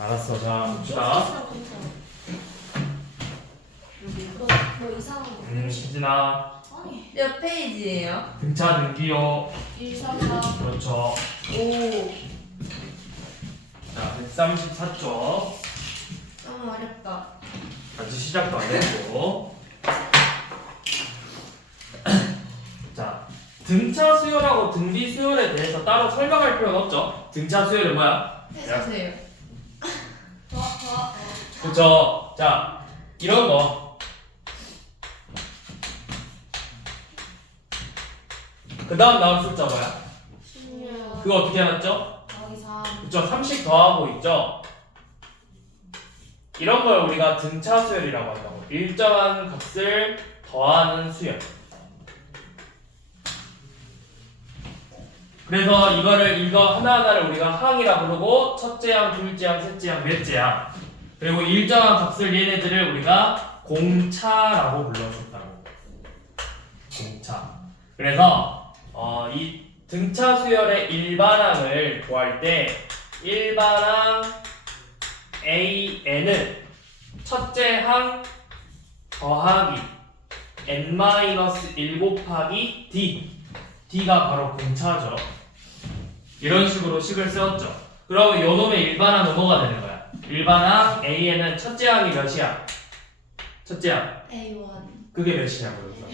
알았어. 자, 봅시다. 뭐 이상한 거. 희진아. 아니. 몇 페이지예요? 등차 등기요. 1, 3, 4. 그렇죠. 오, 자, 134쪽. 너무 어렵다. 아직 시작도 안 했고. 자, 등차 수열하고 등비 수열에 대해서 따로 설명할 필요는 없죠. 등차 수열은 뭐야? 해주세요. 그쵸. 자, 이런 거. 그 다음 나온 숫자 뭐야? 16. 그거 어떻게 해놨죠? 더하기 3. 그쵸. 30 더하고 있죠. 이런 걸 우리가 등차 수열이라고 한다고. 일정한 값을 더하는 수열. 그래서 이거 하나하나를 우리가 항이라 부르고 첫째 항, 둘째 항, 셋째 항, 넷째 항. 그리고 일정한 값을 얘네들을 우리가 공차라고 불러줬다고. 공차. 그래서 이 등차 수열의 일반항을 구할 때 일반항 AN은 첫째 항 더하기 n-1 곱하기 D. D가 바로 공차죠. 이런 식으로 식을 세웠죠. 그러면 요놈의 일반항은 뭐가 되는 거야? 일반항 AN은 첫째 항이 몇이야? 첫째 항. A1. 그게 몇이냐고 그래서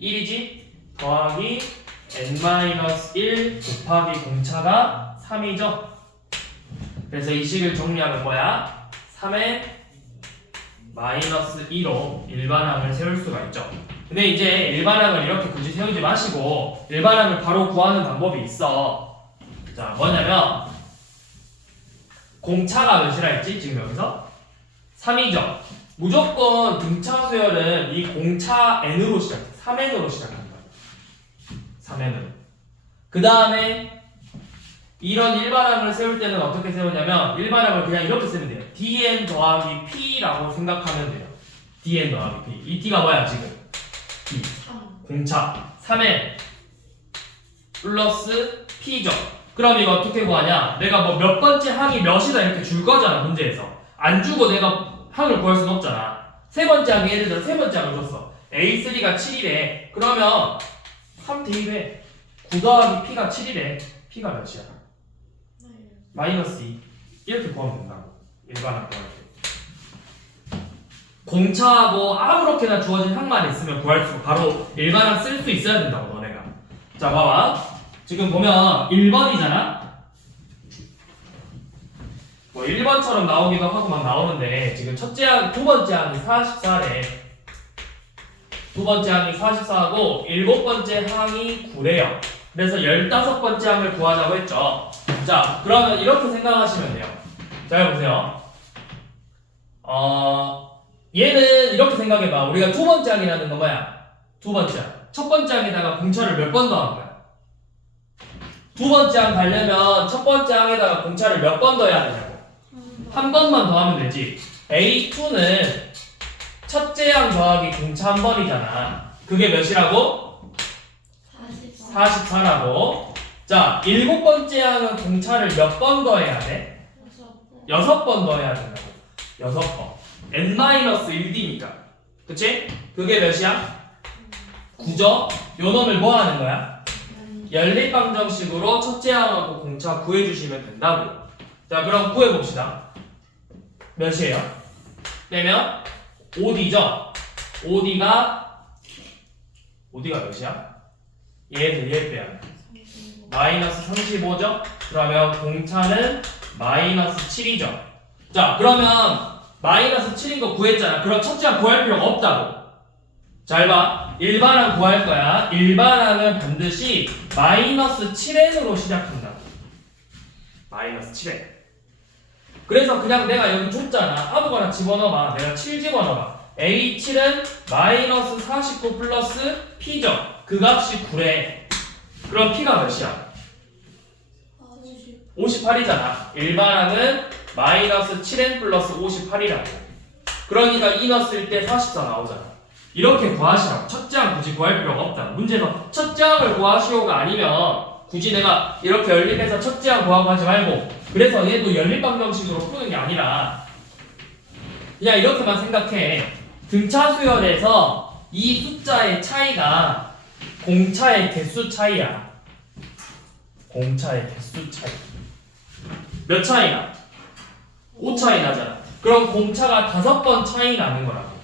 1이지 더하기 n-1 곱하기 공차가 3이죠. 그래서 이 식을 정리하면 뭐야? 3의 마이너스 2로 일반항을 세울 수가 있죠. 근데 이제 일반항을 이렇게 굳이 세우지 마시고 일반항을 바로 구하는 방법이 있어. 자, 뭐냐면 공차가 몇이라 했지? 지금 여기서? 3이죠. 무조건 등차 수열은 이 공차 n으로 시작해. 3n으로 시작한다. 3n으로. 그 다음에 이런 일반항을 세울 때는 어떻게 세우냐면 일반항을 그냥 이렇게 쓰면 돼요. dn 더하기 p라고 생각하면 돼요. dn 더하기 p. 이 t가 뭐야 지금? p. 3. 공차 3n 플러스 p죠. 그럼 이거 어떻게 구하냐? 내가 뭐 몇 번째 항이 몇이다 이렇게 줄 거잖아 문제에서. 안 주고 내가 항을 구할 수는 없잖아. 세 번째 항이 예를 들어 세 번째 항을 줬어. A3가 7이래. 그러면 3 대입해. 9 더하기 p가 7이래. p가 몇이야? 마이너스 2. 이렇게 구하면 된다고. 일반항 구할 때. 공차하고 아무렇게나 주어진 항만 있으면 구할 수 바로 일반항 쓸 수 있어야 된다고 너네가. 자 봐봐. 지금 보면 1번이잖아. 뭐 1번처럼 나오기도 하고 막 나오는데 지금 첫째 항, 두 번째 항이 44래. 두 번째 항이 44하고 일곱 번째 항이 9래요. 그래서 15번째 항을 구하자고 했죠. 자, 그러면 이렇게 생각하시면 돼요. 자, 보세요. 얘는 이렇게 생각해봐. 우리가 두 번째 항이라는 건 뭐야? 두 번째 항. 첫 번째 항에다가 공차를 몇 번 더한 거야? 두 번째 항 가려면 첫 번째 항에다가 공차를 몇 번 더해야 되냐고. 한 번만 더하면 되지. A2는 첫째 항 더하기 공차 한 번이잖아. 그게 몇이라고? 44라고. 자, 일곱 번째 항은 공차를 몇 번 더해야 돼? 6번 더해야 된다고. 6번. n-1d니까. 그치? 그게 몇이야? 9죠? 요 놈을 뭐 하는 거야? 연립방정식으로 첫째 항하고 공차 구해주시면 된다고. 자, 그럼 구해봅시다. 몇이에요? 빼면 5D죠? 5D가 몇이야? 얘 빼야 돼. 마이너스 35죠? 그러면 공차는 마이너스 7이죠. 자, 그러면 마이너스 7인 거 구했잖아. 그럼 첫째 항 구할 필요가 없다고. 잘 봐. 일반항 구할 거야. 일반항은 반드시 마이너스 7n으로 시작한다. 마이너스 7n. 그래서 그냥 내가 여기 줬잖아. 아무거나 집어넣어봐. 내가 7 집어넣어봐. A7은 마이너스 49 플러스 P죠. 그 값이 9래. 그럼 P가 몇이야? 58이잖아. 일반항은 마이너스 7n 플러스 58이라고. 그러니까 이 넣었을 때 44 나오잖아. 이렇게 구하시라고. 첫째 항 굳이 구할 필요가 없다. 문제는 첫째 항을 구하시오가 아니면 굳이 내가 이렇게 연립해서 첫째 항 구하고 하지 말고 그래서 얘도 연립 방정식으로 푸는 게 아니라 그냥 이렇게만 생각해. 등차 수열에서 이 숫자의 차이가 공차의 개수 차이야. 공차의 개수 차이. 몇 차이나? 5 차이 나잖아. 그럼 공차가 5번 차이 나는 거라고.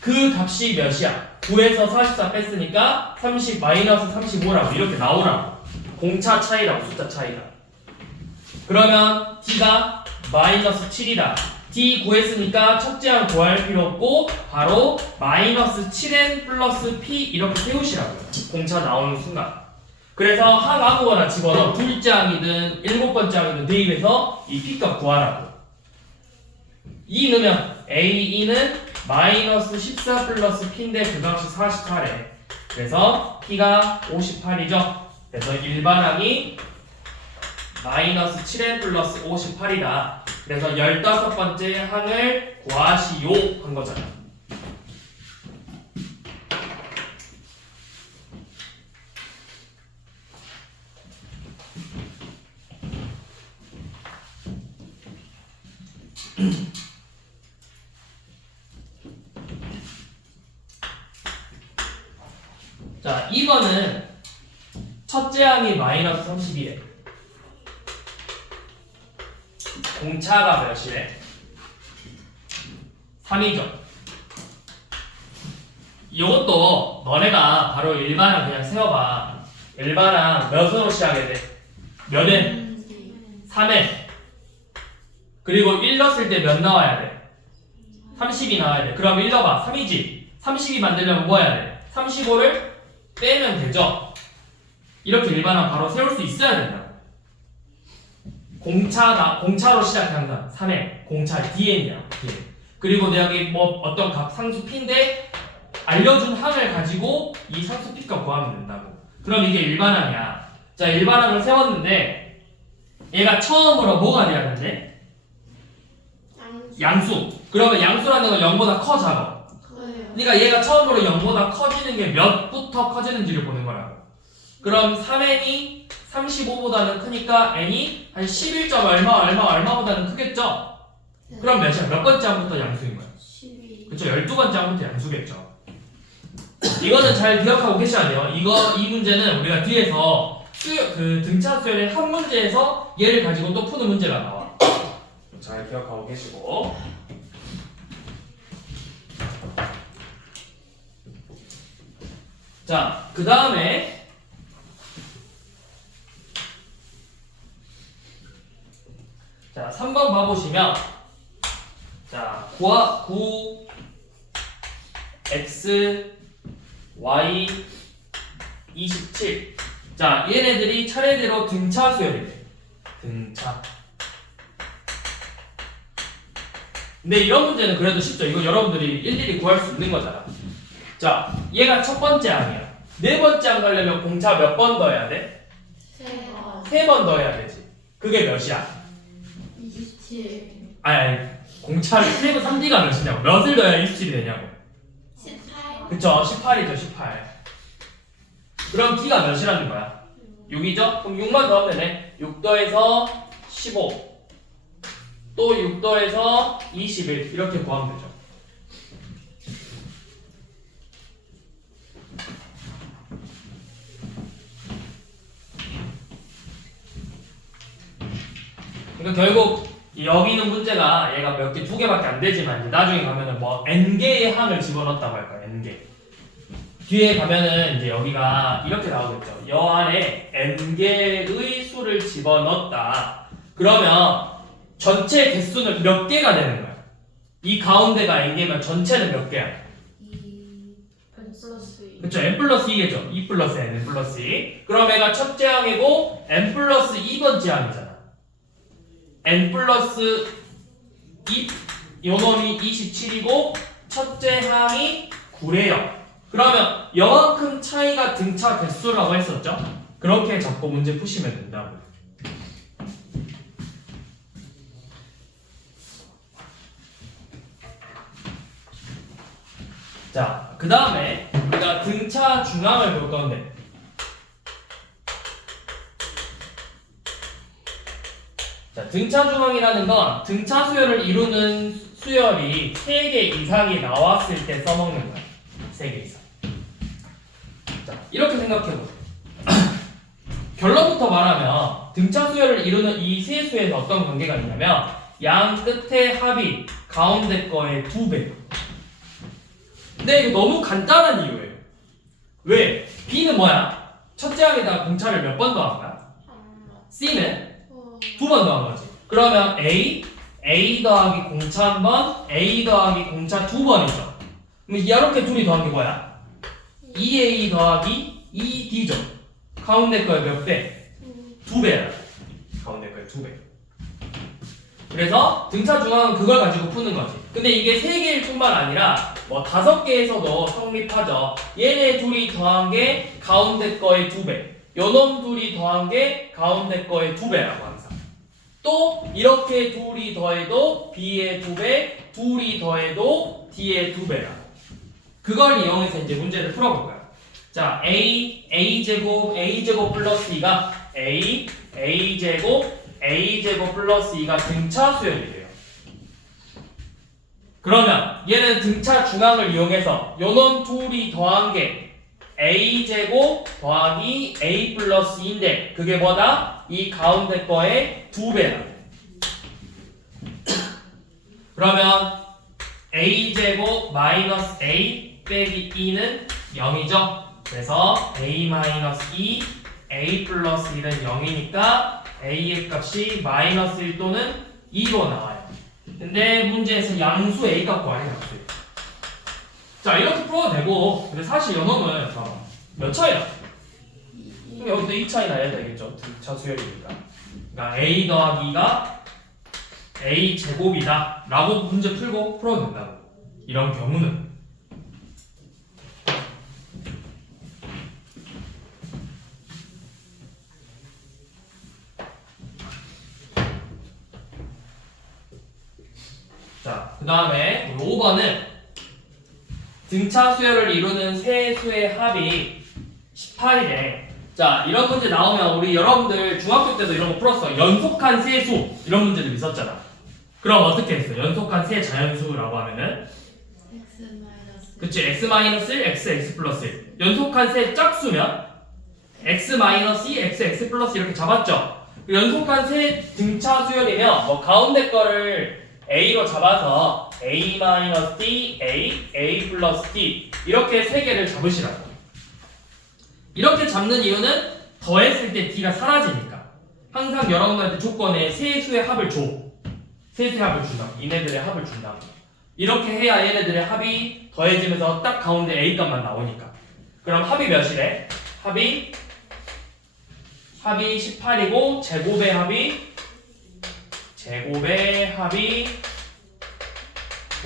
그 값이 몇이야? 9에서 44 뺐으니까 30 마이너스 35라고 이렇게 나오라고. 공차 차이라고, 숫자 차이가. 그러면 D가 마이너스 7이다. D 구했으니까 첫째항 구할 필요 없고 바로 마이너스 7n 플러스 P 이렇게 세우시라고요. 공차 나오는 순간. 그래서 항 아무거나 집어넣어. 둘째 항이든 7번째 항이든 대입해서 이 P값 구하라고. 2 넣으면 A2는 마이너스 14 플러스 P인데 그 값이 44래. 그래서 P가 58이죠. 그래서 일반항이 마이너스 7n 플러스 58이다. 그래서 15번째 항을 구하시오 한 거잖아. 자, 2번은 첫째 항이 마이너스 32래. 공차가 몇이래? 3이죠. 이것도 너네가 바로 일반항 그냥 세워봐. 일반항 몇으로 시작해야 돼? 몇 n? 3n. 그리고 1 넣었을 때 몇 나와야 돼? 30이 나와야 돼. 그럼 1 넣어봐. 3이지. 30이 만들려면 뭐 해야 돼? 35를 빼면 되죠. 이렇게 일반항 바로 세울 수 있어야 된다. 공차로 시작해 항상 3에 공차 DN이야. DN. 그리고 내가 여기 뭐 어떤 값 상수 P인데 알려준 항을 가지고 이 상수 P값 구하면 된다고. 그럼 이게 일반항이야. 자, 일반항을 세웠는데 얘가 처음으로 뭐가 돼야 되는데? 양수. 그러면 양수라는 건 0보다 커 작아? 그러니까 얘가 처음으로 0보다 커지는 게 몇부터 커지는지를 보는 거라고. 그럼 3n이 35보다는 크니까 n이 한 11점 얼마보다는 크겠죠? 그럼 몇이야? 몇 번째 항부터 양수인 거야? 12. 그쵸? 12번째 항부터 양수겠죠. 이거는 잘 기억하고 계셔야 돼요. 이 문제는 우리가 뒤에서 등차 수열의 한 문제에서 얘를 가지고 또 푸는 문제가 나와. 잘 기억하고 계시고. 자, 그 다음에 자, 3번 봐보시면 자, 9 x y 27. 자, 얘네들이 차례대로 등차 수열이래. 등차. 근데 이런 문제는 그래도 쉽죠. 이거 여러분들이 일일이 구할 수 있는 거잖아. 자, 얘가 첫 번째 항이야. 네 번째 항 가려면 공차 몇 번 더해야 돼? 3번. 3번 더해야 되지. 그게 몇이야? 27. 아니, 공차를 3번 3D가 몇이냐고. 몇을 더해야 27이 되냐고. 18. 그쵸? 18이죠, 18. 그럼 D가 몇이라는 거야? 6이죠? 그럼 6만 더하면 되네. 6 더해서 15. 또 6 더해서 21. 이렇게 구하면 되죠. 그러니까 결국 여기 있는 문제가 얘가 몇 개, 2개밖에 안 되지만 이제 나중에 가면은 뭐 n개의 항을 집어넣었다고 할 거야. n개. 뒤에 가면은 이제 여기가 이렇게 나오겠죠. 여 안에 n개의 수를 집어넣었다. 그러면 전체 개수는 몇 개가 되는 거야? 이 가운데가 n개면 전체는 몇 개야? 2 플러스 2. 그쵸? n 플러스 2개죠. 2 플러스 n 플러스 2. 그럼 얘가 첫째 항이고 n 플러스 2번째 항이잖아. n 플러스 2, 요놈이 27이고 첫째 항이 9래요. 그러면 여만큼 차이가 등차 개수라고 했었죠? 그렇게 적고 문제 푸시면 된다고. 자, 그 다음에 우리가 등차 중항을 볼 건데, 자, 등차 중앙이라는 건 등차 수열을 이루는 수열이 3개 이상이 나왔을 때 써먹는 거야. 3개 이상. 자, 이렇게 생각해보세요. 결론부터 말하면 등차 수열을 이루는 이 세 수에서 어떤 관계가 있냐면 양 끝의 합이 가운데 거의 2배. 근데 이거 너무 간단한 이유예요. 왜? B는 뭐야? 첫째 항에다가 공차를 몇 번 더한 거야? C는 2번 더한 거지. 그러면 A 더하기 공차 1번, A 더하기 공차 2번이죠. 그럼 이렇게 둘이 더한 게 뭐야? 2A 더하기 2D죠. 가운데 거에 몇 배? 2배야. 가운데 거에 2배. 그래서 등차 중앙은 그걸 가지고 푸는 거지. 근데 이게 3개일 뿐만 아니라 뭐 5개에서도 성립하죠. 얘네 둘이 더한 게 가운데 거의 2배. 요놈 둘이 더한 게 가운데 거의 2배라고 항상. 또 이렇게 둘이 더해도 B의 2배, 둘이 더해도 D의 2배라고. 그걸 이용해서 이제 문제를 풀어볼 거야. 자, A제곱 플러스 2가 A제곱 플러스 2가 등차 수열이래요. 그러면 얘는 등차 중앙을 이용해서 요놈 둘이 더한 게 A제곱 더하기 A 플러스 2인데 그게 뭐다? 이 가운데 거의 2배다. 그러면 A제곱 마이너스 A 빼기 2는 0이죠. 그래서 A 마이너스 2, A 플러스 1은 0이니까 A의 값이 마이너스 1 또는 2로 나와요. 근데 문제에서 양수 A 값 구하래, 양수 A. 자, 이렇게 풀어도 되고, 근데 사실 요놈은 몇 차이나? 그럼 여기서 2 차이 나야 되겠죠. 등차 수열이니까. 그러니까 A 더하기가 A 제곱이다 라고 문제 풀고 풀어도 된다고. 이런 경우는. 자, 그 다음에 5번은 등차 수열을 이루는 세 수의 합이 18이래. 자, 이런 문제 나오면 우리 여러분들 중학교 때도 이런 거 풀었어. 연속한 세수 이런 문제들 있었잖아. 그럼 어떻게 했어? 연속한 세 자연수라고 하면은 그치, x-1, x 플러스 1. 연속한 세 짝수면 x-2, x 플러스 이렇게 잡았죠? 연속한 세 등차 수열이면 뭐 가운데 거를 A로 잡아서 A-D, A 플러스 D 이렇게 세 개를 잡으시라고. 이렇게 잡는 이유는 더했을 때 D가 사라지니까. 항상 여러분들한테 조건에 세 수의 합을 줘. 세 수의 합을 준다. 얘네들의 합을 준다. 이렇게 해야 얘네들의 합이 더해지면서 딱 가운데 A 값만 나오니까. 그럼 합이 몇이래? 합이 18이고 제곱의 합이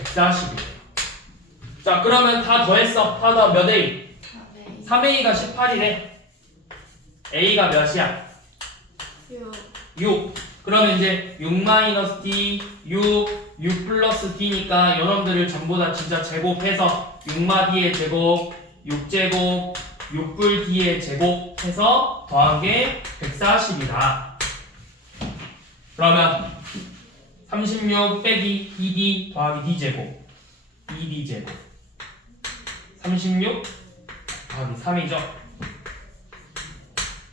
140이에요. 자, 그러면 다 더했어. 다 더하면 몇 A? 3A가 18이래. A가 몇이야? 6. 그러면 이제 6-D, 6 플러스 D니까 여러분들을 전부 다 진짜 제곱해서 6마D의 제곱, 6제곱, 6불 D의 제곱 해서 더한 게 140이다. 그러면 36 빼기 2D 더하기 D제곱 2D제곱 36 더하기 3이죠.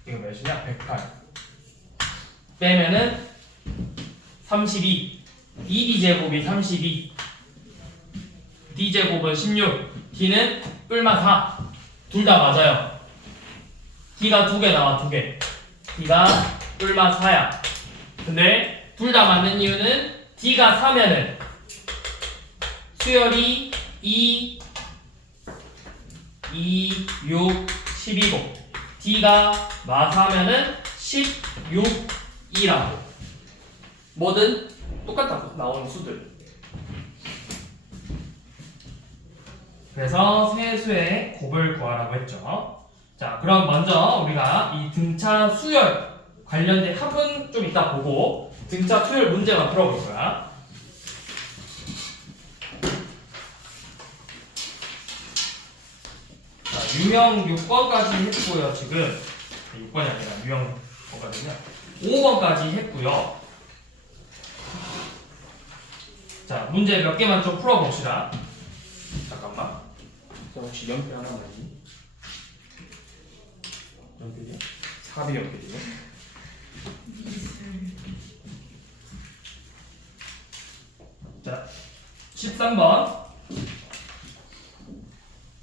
이거 몇이냐? 108 빼면은 32 2D제곱이 32 D제곱은 16 D는 뿔마 4 둘 다 맞아요. D가 2개 나와 2개 D가 뿔마 4야. 근데 둘 다 맞는 이유는 D가 4면은 수열이 2, 6, 10이고 D가 마사면은 16이라고. 뭐든 똑같다고 나오는 수들. 그래서 세 수의 곱을 구하라고 했죠. 자, 그럼 먼저 우리가 이 등차 수열 관련된 합은 좀 이따 보고 등차 수열 문제만 풀어볼 거야. 자, 유형 6번까지 했고요. 지금 6번이 아니라 유형 뭐거든요. 5번까지 했고요. 자, 문제 몇 개만 좀 풀어봅시다. 잠깐만. 저 혹시 연필 하나만 있니? 연필이요? 사비 연필이요? 자, 13번.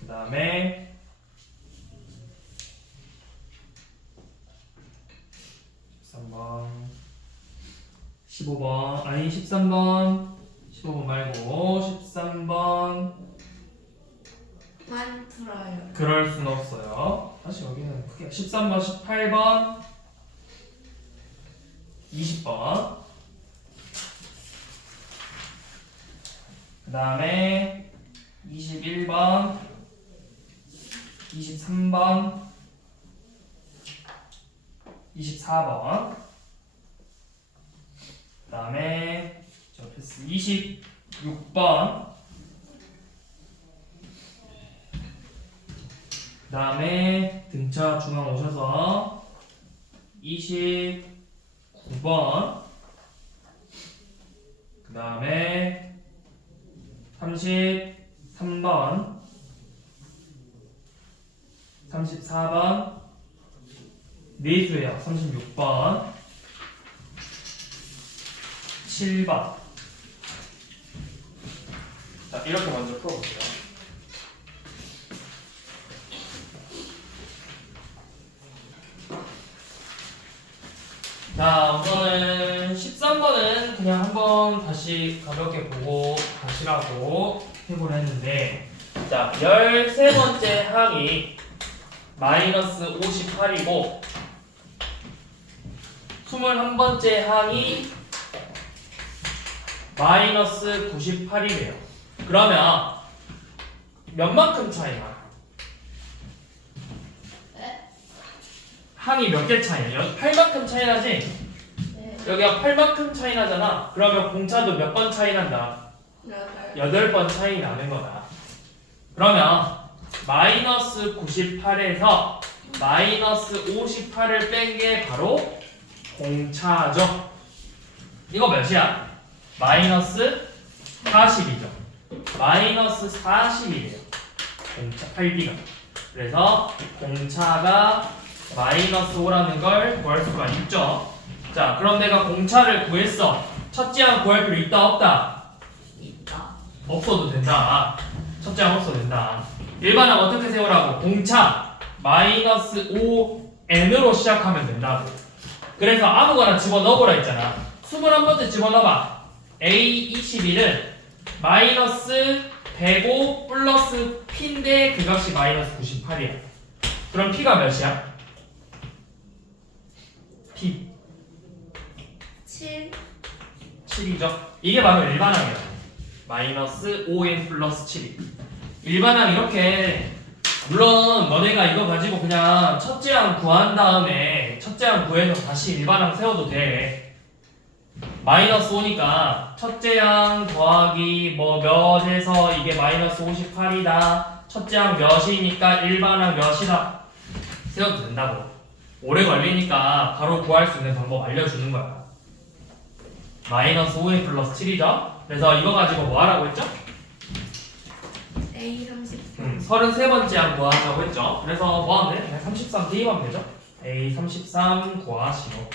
그 다음에 13번, 15번, 아니 13번, 15번 말고 13번. 만 풀어요. 그럴 순 없어요. 다시 여기는 크게 13번, 18번, 20번. 그 다음에 21번, 23번, 24번. 그 다음에 저 패스 26번. 그 다음에 등차 중앙 오셔서 29번. 그 다음에 33번, 34번, 네수예요. 36번, 7번. 자, 이렇게 먼저 풀어볼게요. 자, 우선은 13번은 그냥 한번 다시 가볍게 보고 가시라고 해보려 했는데, 자, 13번째 항이 마이너스 58이고 21번째 항이 마이너스 98이래요. 그러면 몇만큼 차이나? 항이 몇 개 차이나? 8만큼 차이 나지? 네. 여기가 8만큼 차이 나잖아. 그러면 공차도 몇 번 차이 난다? 8번 차이 나는 거다. 그러면 마이너스 98에서 마이너스 58을 뺀 게 바로 공차죠. 이거 몇이야? 마이너스 40이죠. 마이너스 40이래요. 공차 8B가. 그래서 공차가 마이너스 5라는 걸 구할 수가 있죠. 자, 그럼 내가 공차를 구했어. 첫째 항 구할 필요 있다 없다? 있다. 없어도 된다. 첫째 항 없어도 된다. 일반항 어떻게 세우라고? 공차 마이너스 5n으로 시작하면 된다고. 그래서 아무거나 집어넣어보라 했잖아. 21번째 집어넣어봐. A21은 마이너스 105 플러스 P인데 그 값이 마이너스 98이야. 그럼 P가 몇이야? P 7. 7이죠. 이게 바로 일반항이야. 마이너스 5n 플러스 7이. 일반항 이렇게, 물론 너네가 이거 가지고 그냥 첫째 항 구한 다음에 첫째 항 구해서 다시 일반항 세워도 돼. 마이너스 5니까 첫째 항 더하기 뭐 몇에서 이게 마이너스 58이다. 첫째 항 몇이니까 일반항 몇이다. 세워도 된다고. 오래 걸리니까 바로 구할 수 있는 방법 알려주는 거야. 마이너스 5n 플러스 7이죠. 그래서 이거 가지고 뭐 하라고 했죠? A33. 33번째 항 구하자고 했죠. 그래서 뭐 하면 돼? 그냥 33 대입하면 되죠. A33 구하시고.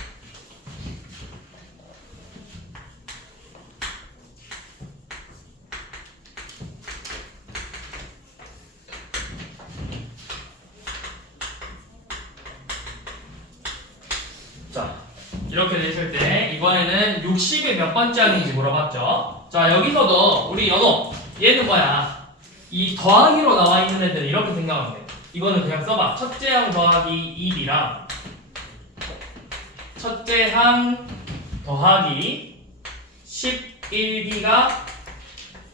자, 이렇게 되실 때 이번에는 60이 몇 번째 항인지 물어봤죠. 자, 여기서도 우리 연호 얘는 뭐야? 이 더하기로 나와 있는 애들은 이렇게 생각하면 돼. 이거는 그냥 써봐. 첫째 항 더하기 1이랑 첫째 항 더하기 11B가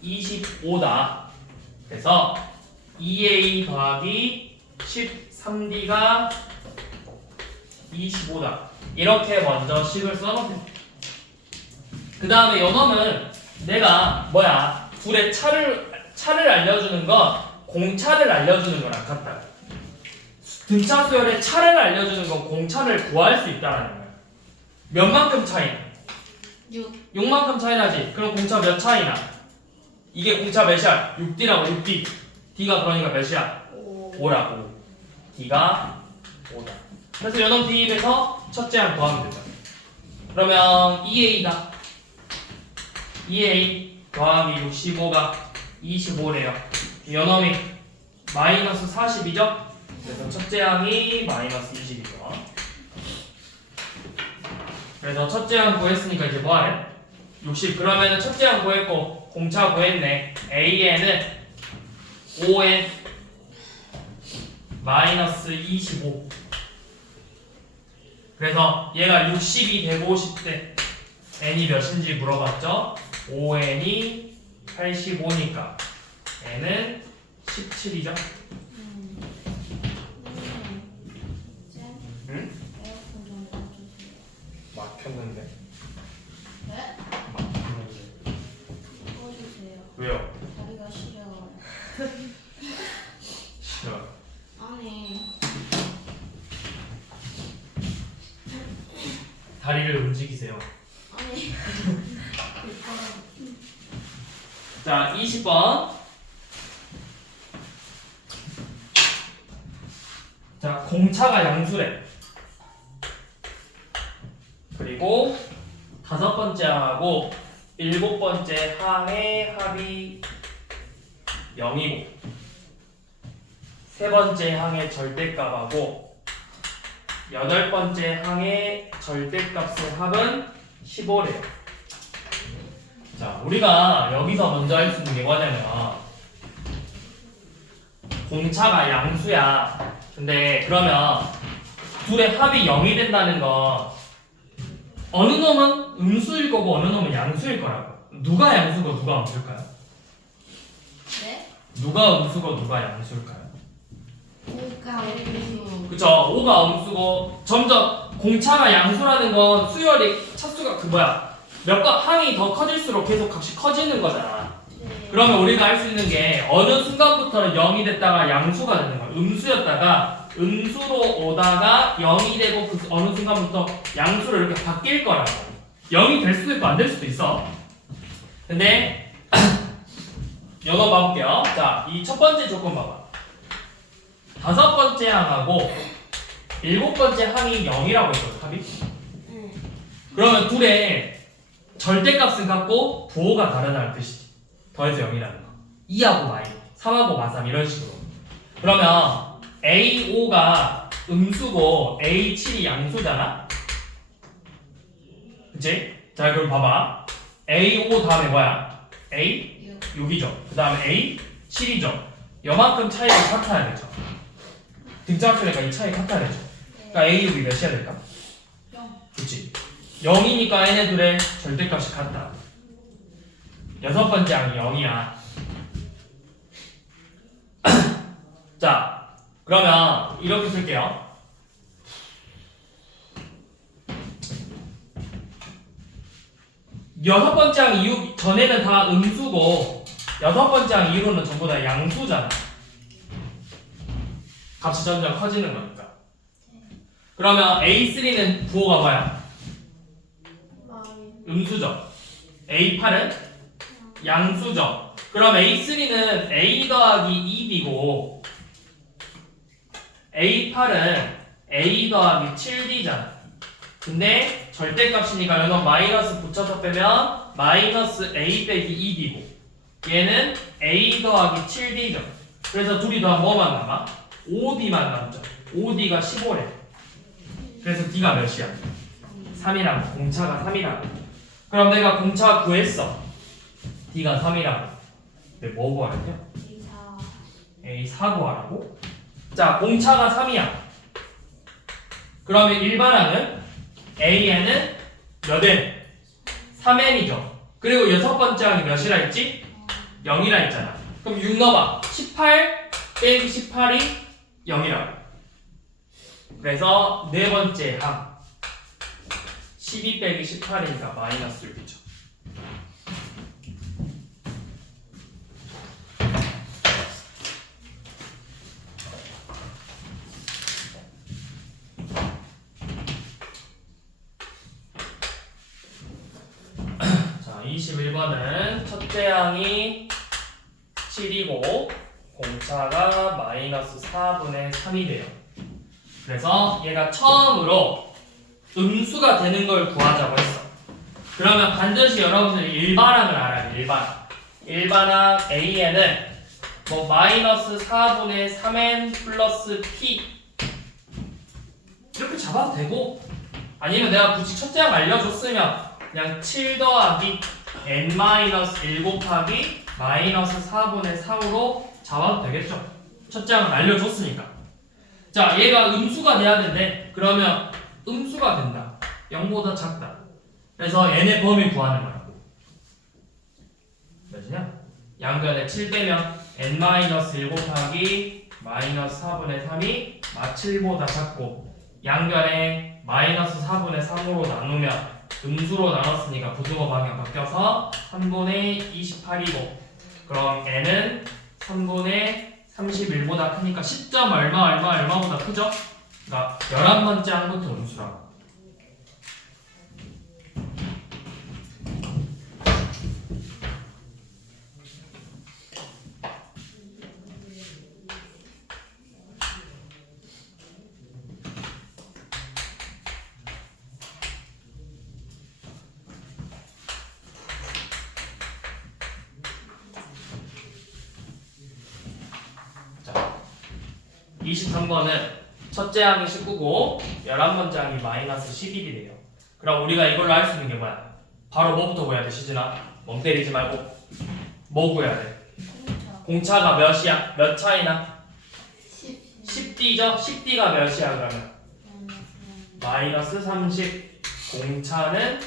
25다. 그래서 2A 더하기 13D가 25다. 이렇게 먼저 식을 써놓고, 그 다음에 연어는 내가 뭐야, 둘의 차를 알려주는 건 공차를 알려주는 거랑 같다. 등차 수열의 차를 알려주는 건 공차를 구할 수 있다는 거야. 몇만큼 차이? 6. 6만큼 차이 나지? 그럼 공차 몇 차이나? 이게 공차 몇이야? 6D라고 6D. D가 그러니까 몇이야? 5. 5라고. D가 5다. 그래서 연원 대입에서 첫째 항 더하면 되죠. 그러면 2A가 2A 더하기 65가 25래요. 연원이 마이너스 40이죠? 그래서 첫째 항이 마이너스 20이죠. 그래서 첫째 항 구했으니까 이제 뭐하래? 60. 그러면은 첫째 항 구했고 공차 구했네. AN은 5N 마이너스 25. 그래서 얘가 60이 150대 n이 몇인지 물어봤죠? 5n이 85니까 n은 17이죠? 응? 에어컨 좀 꺼주세요. 막혔는데. 네? 막혔는데. 꺼주세요. 왜요? 다리가 시려워요. 싫어. 아니. 다리를 움직이세요. 아니. 자, 20번. 자, 공차가 양수래. 그리고 다섯 번째 항하고 일곱 번째 항의 합이 0이고 세 번째 항의 절대값하고 여덟 번째 항의 절대값의 합은 15래요. 자, 우리가 여기서 먼저 할 수 있는 게 뭐냐면 공차가 양수야. 근데 그러면 둘의 합이 0이 된다는 건 어느 놈은 음수일 거고 어느 놈은 양수일 거라고. 누가 양수고 누가 음수일까요? 네? 누가 음수고 누가 양수일까요? 5가 음수. 그쵸. 5가 음수고 점점 공차가 양수라는 건 수열이 차수가 몇 번 항이 더 커질수록 계속 값이 커지는 거잖아. 네. 그러면 우리가 할 수 있는 게 어느 순간부터는 0이 됐다가 양수가 되는 거야. 음수였다가 음수로 오다가 0이 되고 그 어느 순간부터 양수로 이렇게 바뀔 거라고. 0이 될 수도 있고 안 될 수도 있어. 근데 연어 봐볼게요. 자, 이 첫 번째 조건 봐봐. 다섯 번째 항하고 일곱 번째 항이 0이라고 했거든, 합이. 네. 그러면 둘의 절대값은 같고 부호가 다르다는 뜻이지. 더해서 0이라는 거. 2하고 마이, 3하고 마3 이런 식으로. 그러면 A5가 음수고 A7이 양수잖아? 그치? 자, 그럼 봐봐. A5 다음에 뭐야? A6이죠. 그 다음에 A7이죠. 요만큼 차이가 같아야 되죠. 등장수니까 이 차이 같아야 되죠. 그러니까 A6이 몇이야 될까? 0. 그치? 0이니까 얘네들의 절대값이 같다. 여섯 번째 항이 0이야. 자, 그러면 이렇게 쓸게요. 여섯 번째 항 이후 전에는 다 음수고 여섯 번째 항 이후로는 전부 다 양수잖아. 값이 점점 커지는 거니까. 그러면 A3는 부호가 뭐야? 마이. 음수죠. A8은 양수죠. 그럼 A3는 A 더하기 2B고 A8은 A 더하기 7D잖아. 근데 절대값이니까 여기는 마이너스 붙여서 빼면 마이너스 A 빼기 2B고 얘는 A 더하기 7D죠. 그래서 둘이 더하면 뭐만 남아? 5D만 남죠. 5D가 15래. 그래서 D가 몇이야? 3이라고. 공차가 3이라고. 그럼 내가 공차 구했어. D가 3이라고. 근데 뭐 구하랬냐? 2사. A4 구하라고? 자, 공차가 3이야. 그러면 일반항은 AN은 몇 N? 3N이죠. 그리고 여섯 번째 항이 몇이라 했지? 0이라 했잖아. 그럼 6 넣어봐. 18 빼기 18이 0이라고. 그래서 네 번째 항 12 빼기 18이니까 마이너스 6이죠. 21번은 첫째 항이 7이고 공차가 마이너스 4분의 3이 돼요. 그래서 얘가 처음으로 음수가 되는 걸 구하자고 했어. 그러면 반드시 여러분들이 일반항을 알아야 돼. 일반항 AN은 뭐 마이너스 4분의 3n 플러스 p 이렇게 잡아도 되고, 아니면 내가 굳이 첫째 항 알려줬으면 그냥 7 더하기 n 마이너스 1 곱하기 마이너스 4분의 3으로 잡아도 되겠죠. 첫째 항은 알려줬으니까. 자, 얘가 음수가 돼야 되는데, 그러면 음수가 된다. 0보다 작다. 그래서 n의 범위 구하는 거라고. 몇이냐? 양변에 7 빼면 n 마이너스 1 곱하기 마이너스 4분의 3이 7보다 작고, 양변에 마이너스 4분의 3으로 나누면 음수로 나눴으니까 부등호 방향 바뀌어서 3분의 28이고, 그럼 n은 3분의 31보다 크니까 10점 얼마보다 크죠? 그러니까 11번째 항부터 음수라고. 자, 23번은 첫째 항이 19고 11번째 항이 마이너스 11이 돼요. 그럼 우리가 이걸로 할 수 있는 게 뭐야? 바로 뭐부터 구해야 돼, 시진아? 멍 때리지 말고. 뭐 구해야 돼? 공차가 몇이야? 몇 차이나? 10D죠? 10D가 몇이야 그러면? 마이너스 30. 공차는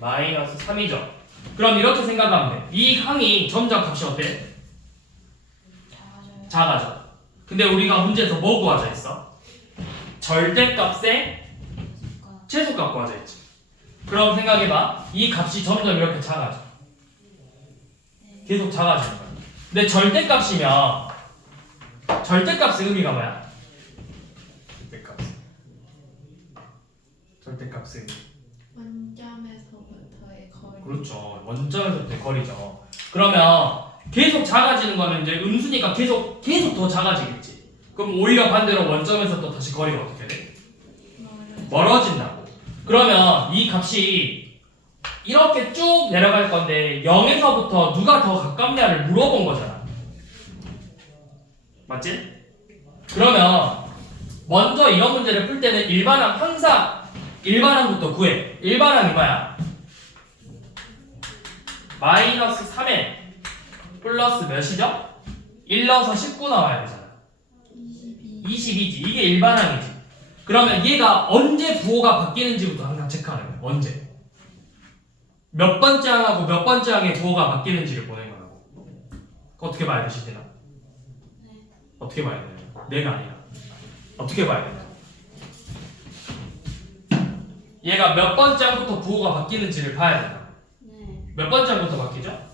마이너스 3이죠. 그럼 이렇게 생각하면 돼. 이 항이 점점 값이 어때? 작아져. 근데 우리가 문제에서 뭐 구하자 했어? 절대값에 최소값 구하자 했지. 그럼 생각해봐. 이 값이 점점 이렇게 작아져. 계속 작아지는 거야. 근데 절대값이면 절대값의 의미가 뭐야? 절대값의 의미. 원점에서부터의 거리. 그렇죠. 원점에서부터의 거리죠. 그러면 계속 작아지는 거는 이제 음수니까 계속 더 작아지겠지. 그럼 오히려 반대로 원점에서 또 다시 거리가 어떻게 돼? 멀어진다고. 그러면 이 값이 이렇게 쭉 내려갈 건데 0에서부터 누가 더 가깝냐를 물어본 거잖아. 맞지? 그러면 먼저 이런 문제를 풀 때는 일반항 항상 일반항부터 구해. 일반항이 뭐야? 마이너스 3n 플러스 몇이죠? 1 넣어서 19 나와야 되잖아. 22지. 이게 일반항이지. 그러면 얘가 언제 부호가 바뀌는지부터 항상 체크하는 거야. 언제? 몇 번째 항하고 몇 번째 항의 부호가 바뀌는지를 보는 거라고. 어떻게 봐야 돼, 시진아? 어떻게 봐야 돼? 내가 아니라. 어떻게 봐야 돼? 얘가 몇 번째 항부터 부호가 바뀌는지를 봐야 된다. 몇 번째 항부터 바뀌죠?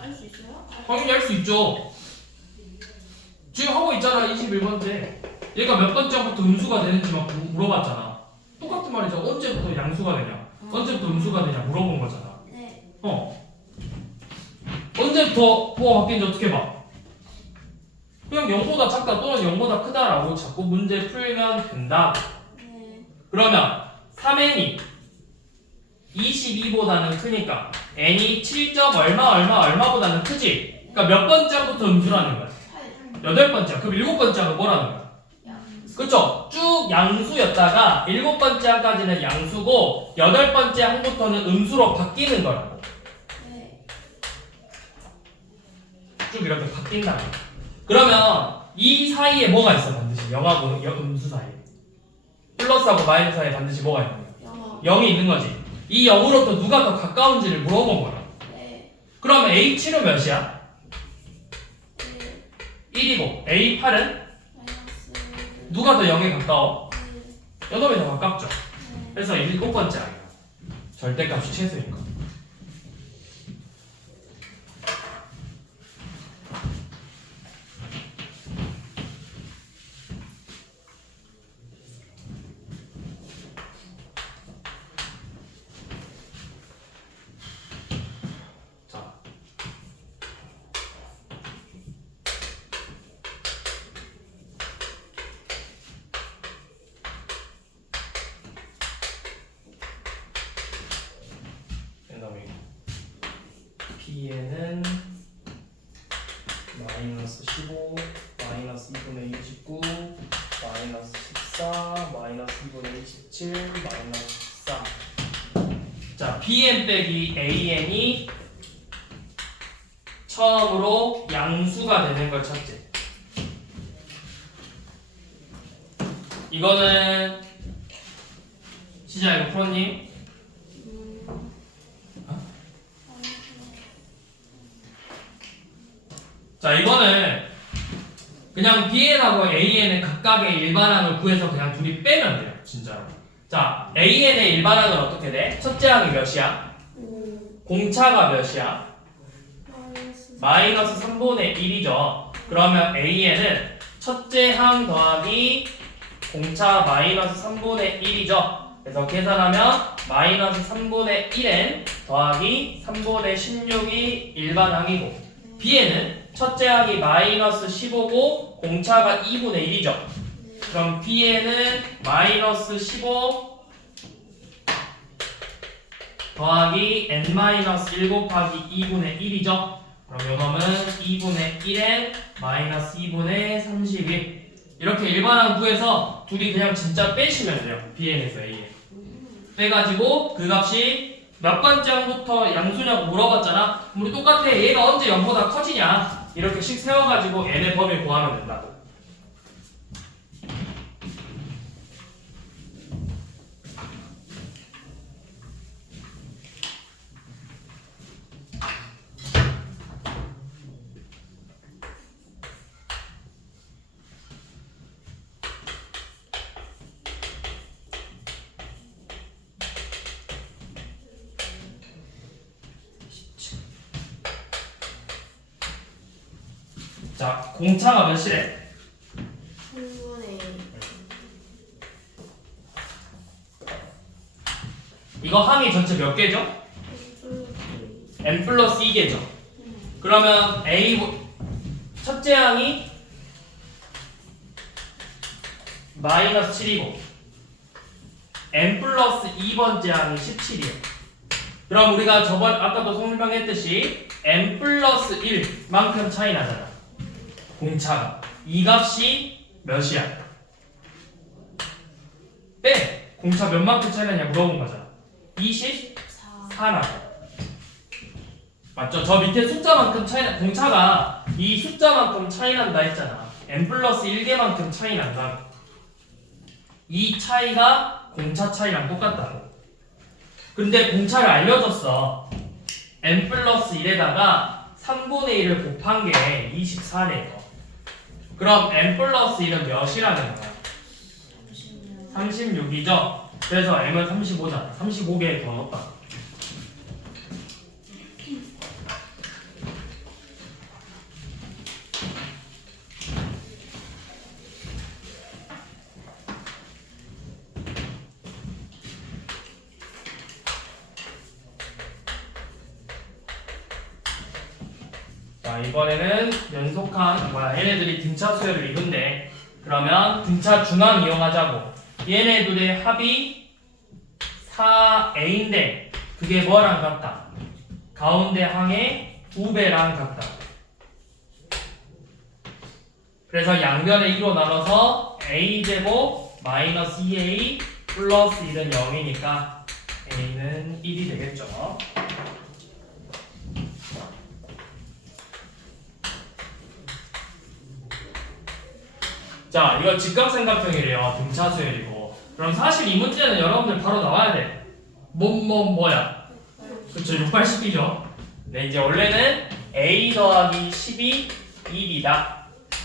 알 수 있어요? 확인히 할 수 있죠. 지금 하고 있잖아. 21번째. 얘가 몇 번째 항부터 음수가 되는지 막 물어봤잖아. 똑같은 말이죠. 언제부터 양수가 되냐, 언제부터 음수가 되냐 물어본 거잖아. 네. 언제부터 부호가 바뀌는지 어떻게 봐? 그냥 0보다 작다 또는 0보다 크다라고 자꾸 문제 풀면 된다. 네. 그러면 3n이 22보다는 크니까 n이 7점 얼마보다는 크지? 그러니까 몇 번째 항부터 음수라는 거야? 8번째. 그럼 7번째 항은 뭐라는 거야? 그쵸? 쭉 양수였다가 7번째 항까지는 양수고 8번째 항부터는 음수로 바뀌는 거라고. 네. 쭉 이렇게 바뀐다는 거야. 그러면 이 사이에 뭐가 있어? 반드시 0하고 음수 사이에 플러스하고 마이너스 사이에 반드시 뭐가 있는 거야? 0이 있는 거지. 이 0으로부터 누가 더 가까운지를 물어본 거야. 네. 그러면 A7은 몇이야? 네. 1이고 A8은 마이너스. 누가 더 0에 가까워? 네. 8이 더 가깝죠. 네. 그래서 7번째 아니야. 절대값이 최소니까. B에는 마이너스 15, 마이너스 2분의 29, 마이너스 14, 마이너스 2분의 27, 마이너스 14. 자, Bn 빼기 An이 처음으로 양수가 되는 걸 찾지. 이거는 시작 이거 프로님. 자, 이거는 그냥 Bn하고 An의 각각의 일반항을 구해서 그냥 둘이 빼면 돼요. 진짜로. 자, An의 일반항은 어떻게 돼? 첫째 항이 몇이야? 공차가 몇이야? 마이너스 3분의 1이죠. 그러면 An은 첫째 항 더하기 공차 마이너스 3분의 1이죠. 그래서 계산하면 마이너스 3분의 1n 더하기 3분의 16이 일반항이고, B에는 첫째 항이 마이너스 15고 공차가 2분의 1이죠. 그럼 B에는 마이너스 15 더하기 n-1 곱하기 2분의 1이죠. 그럼 요놈은 2분의 1n 마이너스 2분의 31. 이렇게 일반항 구해서 둘이 그냥 진짜 빼시면 돼요. Bn에서 A에 빼가지고 그 값이 몇 번째 항부터 양수냐고 물어봤잖아. 우리 똑같아. 얘가 언제 0보다 커지냐 이렇게 씩 세워가지고 n의 범위 구하면 된다고. 자, 공차가 몇이래? 3분의 이거 항이 전체 몇 개죠? 1. n 플러스 2개죠. 그러면 A 첫째 항이 마이너스 7이고 n 플러스 2번째 항이 17이에요. 그럼 우리가 저번 아까도 설명했듯이 n 플러스 1만큼 차이 나잖아. 공차가 이 값이 몇이야? 빼! 공차 몇만큼 차이 나냐 물어본 거잖아. 24나고 맞죠? 저 밑에 숫자만큼 차이 나, 공차가 이 숫자만큼 차이 난다 했잖아. n 플러스 1개만큼 차이 난다. 이 차이가 공차 차이랑 똑같다고. 근데 공차를 알려줬어. n 플러스 1에다가 3분의 1을 곱한 게 24네요. 그럼 n 플러스 1은 몇이라는 거야? 36이죠? 그래서 m은 35잖아. 35개 더 넣었다. 자, 이번에는 연속한 얘네들이 등차 수열을 이룬대. 그러면 등차 중항 이용하자고. 얘네들의 합이 4a인데 그게 뭐랑 같다? 가운데 항의 2배랑 같다. 그래서 양변의 2로 나눠서 a제곱 마이너스 2a 플러스 1은 0이니까 a는 1이 되겠죠. 자, 이거 직각삼각형이래요. 등차 수열이고. 그럼 사실 이 문제는 여러분들 바로 나와야 돼. 뭐야? 그쵸, 6, 8, 10이죠. 네, 이제 원래는 a 더하기 10이 1이다.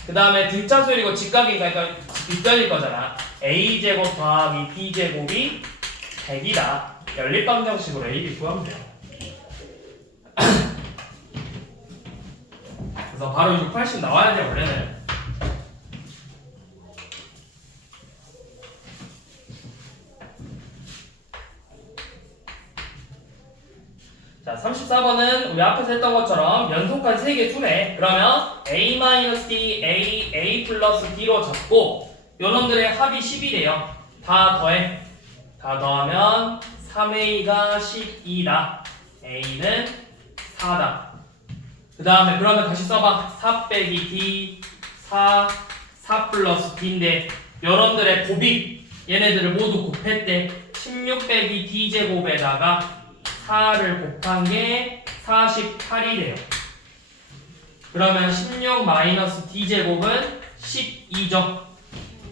그 다음에 등차 수열이고 직각이니까 빗변일 거잖아. a제곱 더하기 b제곱이 100이다. 연립방정식으로 a, b 구하면 돼요. 그래서 바로 6, 80 나와야 돼, 원래는. 자, 34번은 우리 앞에서 했던 것처럼 연속한 3개 수네. 그러면 a-d, a 플러스 d로 잡고 요놈들의 합이 10이래요. 다 더해. 다 더하면 3a가 12다. a는 4다. 그 다음에 그러면 다시 써봐. 4 빼기 D 4 플러스 D인데 여러분들의 곱이 얘네들을 모두 곱했대. 16 빼기 D제곱에다가 4를 곱한 게 48이래요. 그러면 16 마이너스 D제곱은 12죠.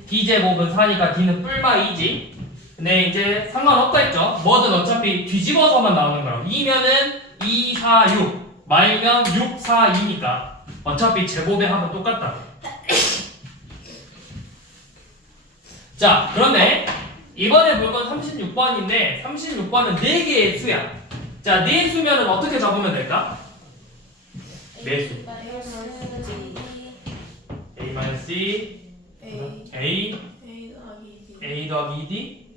D제곱은 4니까 D는 뿔마 2지. 근데 이제 상관없다 했죠. 뭐든 어차피 뒤집어서만 나오는 거라고. 2면은 2, 4, 6 말면 6, 4, 2니까 어차피 제곱의 합은 똑같다. 자, 그런데 이번에 볼 건 36번인데 36번은 4개의 수야. 자, 4수면은 어떻게 잡으면 될까? 4수. A-C A A 더하기 D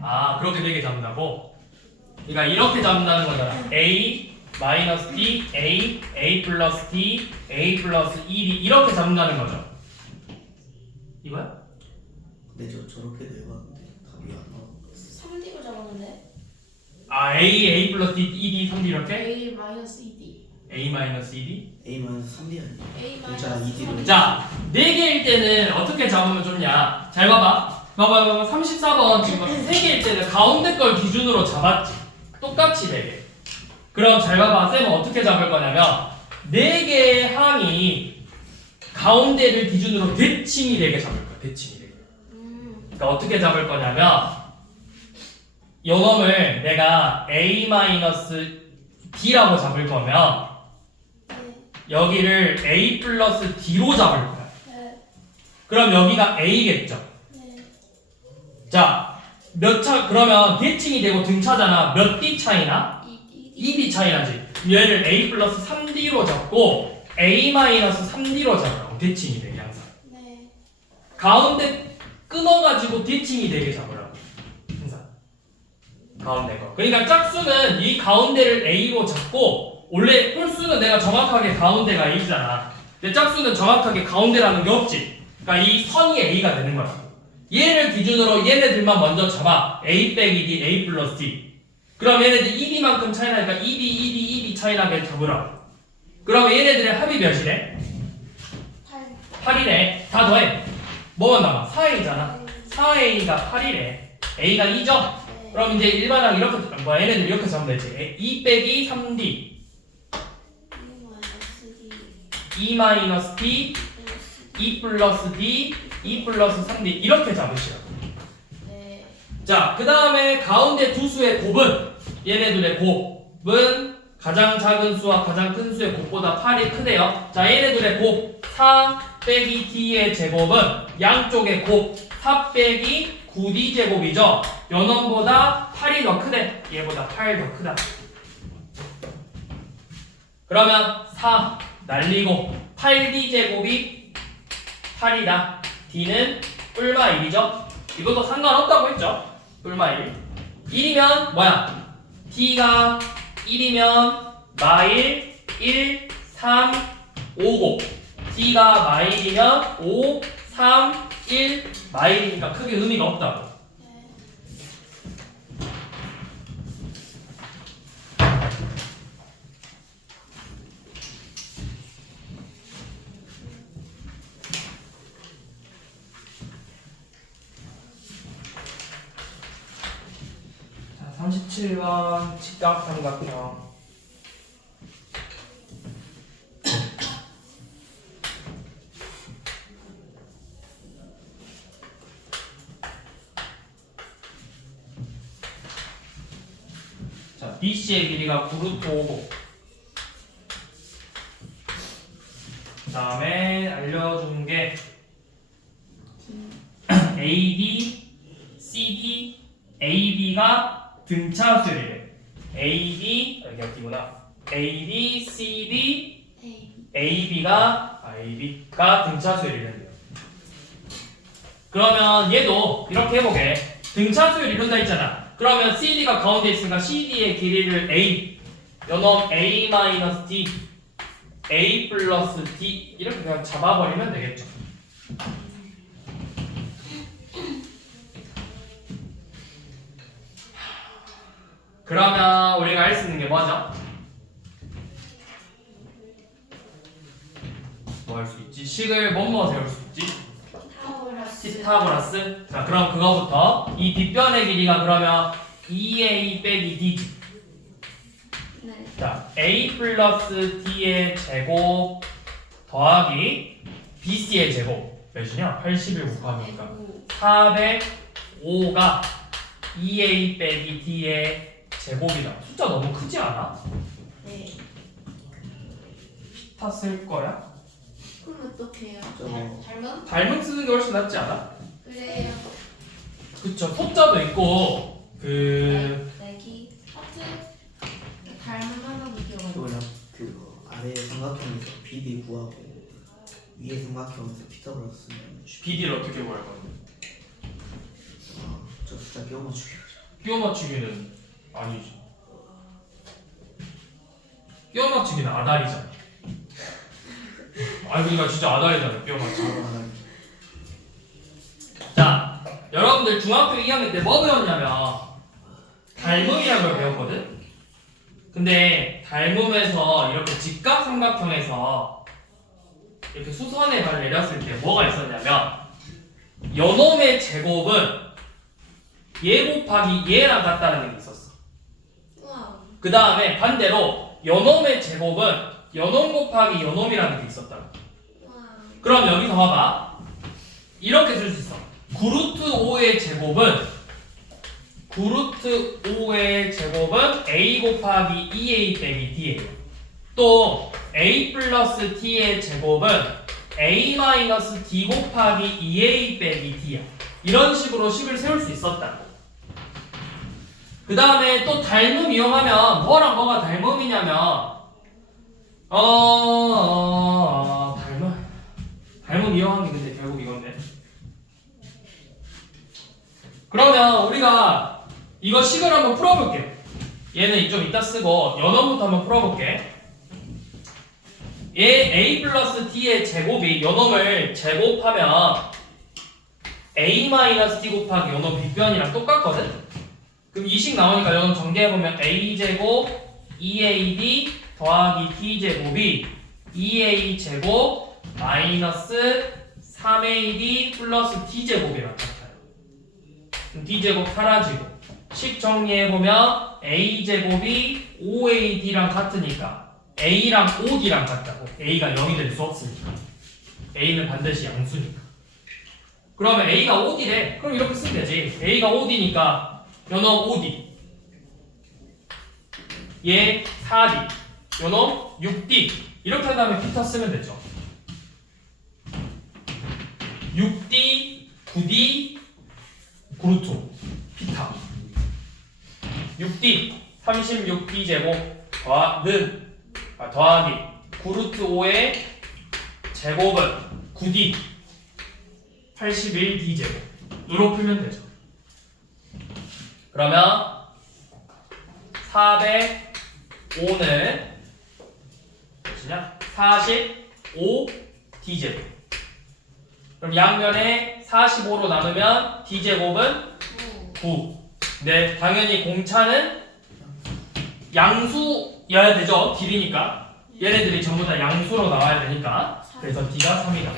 아, 그렇게 4개 잡는다고? 그러니까 이렇게 잡는다는 거잖아. A 마이너스 D A 플러스 D A 플러스 ED 이렇게 잡는다는 거죠. 이거야? 근데 저렇게 내봤는데 답이 안 나와. 3D로 잡았는데 아, A 플러스 D ED 3D 이렇게? A 마이너스 2D A 마이너스 ED? A-3D 아니야? A 진짜 마이너스 2D로 3D 자, 4개일 때는 어떻게 잡으면 좋냐? 잘 봐봐. 봐봐. 34번 지금 3개일 때는 가운데 걸 기준으로 잡았지. 똑같이 4개. 그럼 잘 봐봐. 쌤은 어떻게 잡을 거냐면 4개의 항이 가운데를 기준으로 대칭이 4개 잡을 거야. 대칭이 4개. 그러니까 어떻게 잡을 거냐면 요놈을 내가 A-D라고 잡을 거면 여기를 A 플러스 D로 잡을 거야. 그럼 여기가 A겠죠. 자, 그러면 대칭이 되고 등차잖아. 몇 D 차이나? 2D 차이 나지. 얘를 A 플러스 3D로 잡고 A 마이너스 3D로 잡으라고. 대칭이 되게 항상. 가운데 끊어가지고 대칭이 되게 잡으라고. 항상. 가운데 거. 그러니까 짝수는 이 가운데를 A로 잡고 원래 홀수는 내가 정확하게 가운데가 A잖아. 근데 짝수는 정확하게 가운데라는 게 없지. 그러니까 이 선이 A가 되는 거야. 얘를 기준으로 얘네들만 먼저 잡아. A 빼기 D, A 플러스 D. 그럼 얘네들 2D만큼 차이 나니까 2D 차이 나게 잡으라고. 그럼 얘네들의 합이 몇이래? 8이래. 다 더해. 뭐만 남아? 4A잖아. 4A가 8이래. A가 2죠? 그럼 이제 일반항 이렇게, 얘네들 이렇게 잡으면 되지. 2 빼기 3D. 2 마이너스 D, 2 플러스 D, 2 플러스 3D. 이렇게 잡으시라고. 자, 그 다음에 가운데 두 수의 곱은, 얘네들의 곱은 가장 작은 수와 가장 큰 수의 곱보다 8이 크대요. 자, 얘네들의 곱 4 빼기 D의 제곱은 양쪽의 곱 4 빼기 9D 제곱이죠. 요 놈보다 8이 더 크대. 얘보다 8 더 크다. 그러면 4 날리고 8D 제곱이 8이다. D는 뿔마 1이죠. 이것도 상관없다고 했죠. 뿔마 1. 1이면 뭐야? D가 1이면 마일 1, 3, 5고 D가 마일이면 5, 3, 1 마일이니까 크게 의미가 없다고. 자, 37번 직각삼각형. 자, BC의 길이가 9루트 5고 그 다음에 알려준 게 AD, CD, AB가 등차수래요. AD, 여기 어디구나. AD, CD, AB가 등차수열이래요. 그러면 얘도 이렇게 해보게. 등차수열 이런다 했잖아. 그러면 CD가 가운데 있으니까 CD의 길이를 A, 요놈 A-D, A 플러스 D 이렇게 그냥 잡아버리면 되겠죠. 그러면 우리가 알 수 있는 게 뭐죠? 있지? 식을 뭐뭐 세울 수 있지? 타고라스. 피타고라스. 자, 그럼 그거부터 이 빗변의 길이가 그러면 2a 빼기 d지. 네. 자, a 플러스 d의 제곱 더하기 bc의 제곱 몇이냐? 81 곱하기니까 405가 2a 빼기 d의 제곱이다. 숫자 너무 크지 않아? 네. 피타 쓸 거야? 그럼 어떡해요? 저거. 닮은? 닮은 쓰는 게 훨씬 낫지 않아? 그래요. 그쵸. 소자도 있고 내기. 하트. 닮은 하나도 기억 안 그거랑 그거 아래 삼각형에서 BD 구하고 위에 삼각형에서 피타고라스 쓰면 BD를 어떻게 구할 건데? 저 숫자 끼워 맞추기 하자. 끼워 맞추기는 아니지. 끼워 맞추기는 아다리잖아. 아, 그러니까 진짜 아다리잖아. 끼워 맞추기. 바로 하나. 자, 여러분들 중학교 2학년 때 뭐 배웠냐면 닮음이라는 걸 배웠거든? 근데 닮음에서 이렇게 직각삼각형에서 이렇게 수선의 발을 내렸을 때 뭐가 있었냐면 요놈의 제곱은 얘 곱하기 얘랑 같다는 게 있었어. 우와. 그 다음에 반대로 요놈의 제곱은 요놈 곱하기 요놈이라는 게 있었다고. 우와. 그럼 여기서 봐봐. 이렇게 쓸 수 있어. 구루트 5의 제곱은 a 곱하기 2a 빼기 d예요. 또 a 플러스 t의 제곱은 a 마이너스 d 곱하기 2a 빼기 d야. 이런 식으로 식을 세울 수 있었다고. 그 다음에 또 닮음 이용하면 뭐랑 뭐가 닮음이냐면 닮음 이용한 게 근데 결국 이건데. 그러면 우리가 이거 식을 한번 풀어볼게. 얘는 좀 이따 쓰고 연원부터 한번 풀어볼게. 얘 a 플러스 d의 제곱이 연놈을 제곱하면 a 마이너스 d 곱하기 연놈 빗변이랑 똑같거든? 그럼 이 식 나오니까 연놈 전개해보면 a 제곱 2ad 더하기 d 제곱이 2a 제곱 마이너스 3ad 플러스 d 제곱이랑 같아요. 그럼 d 제곱 사라지고 식 정리해보면 a 제곱이 5ad랑 같으니까 a랑 5d랑 같다고. a가 0이 될 수 없으니까. a는 반드시 양수니까. 그러면 a가 5d래. 그럼 이렇게 쓰면 되지. a가 5d니까 요놈 5d, 얘 4d, 요놈 6d. 이렇게 한 다음에 피타 쓰면 되죠. 6d, 9d, 구루트 피타. 6d 36d 제곱 더하기 구루트 5의 제곱은 9d 81d 제곱. 으로 풀면 되죠. 그러면 405는 몇이냐? 45d 제곱. 그럼 양면에 45로 나누면 d 제곱은 9. 네, 당연히 공차는 양수여야 되죠. 길이니까. 얘네들이 전부 다 양수로 나와야 되니까. 그래서 d가 3이다.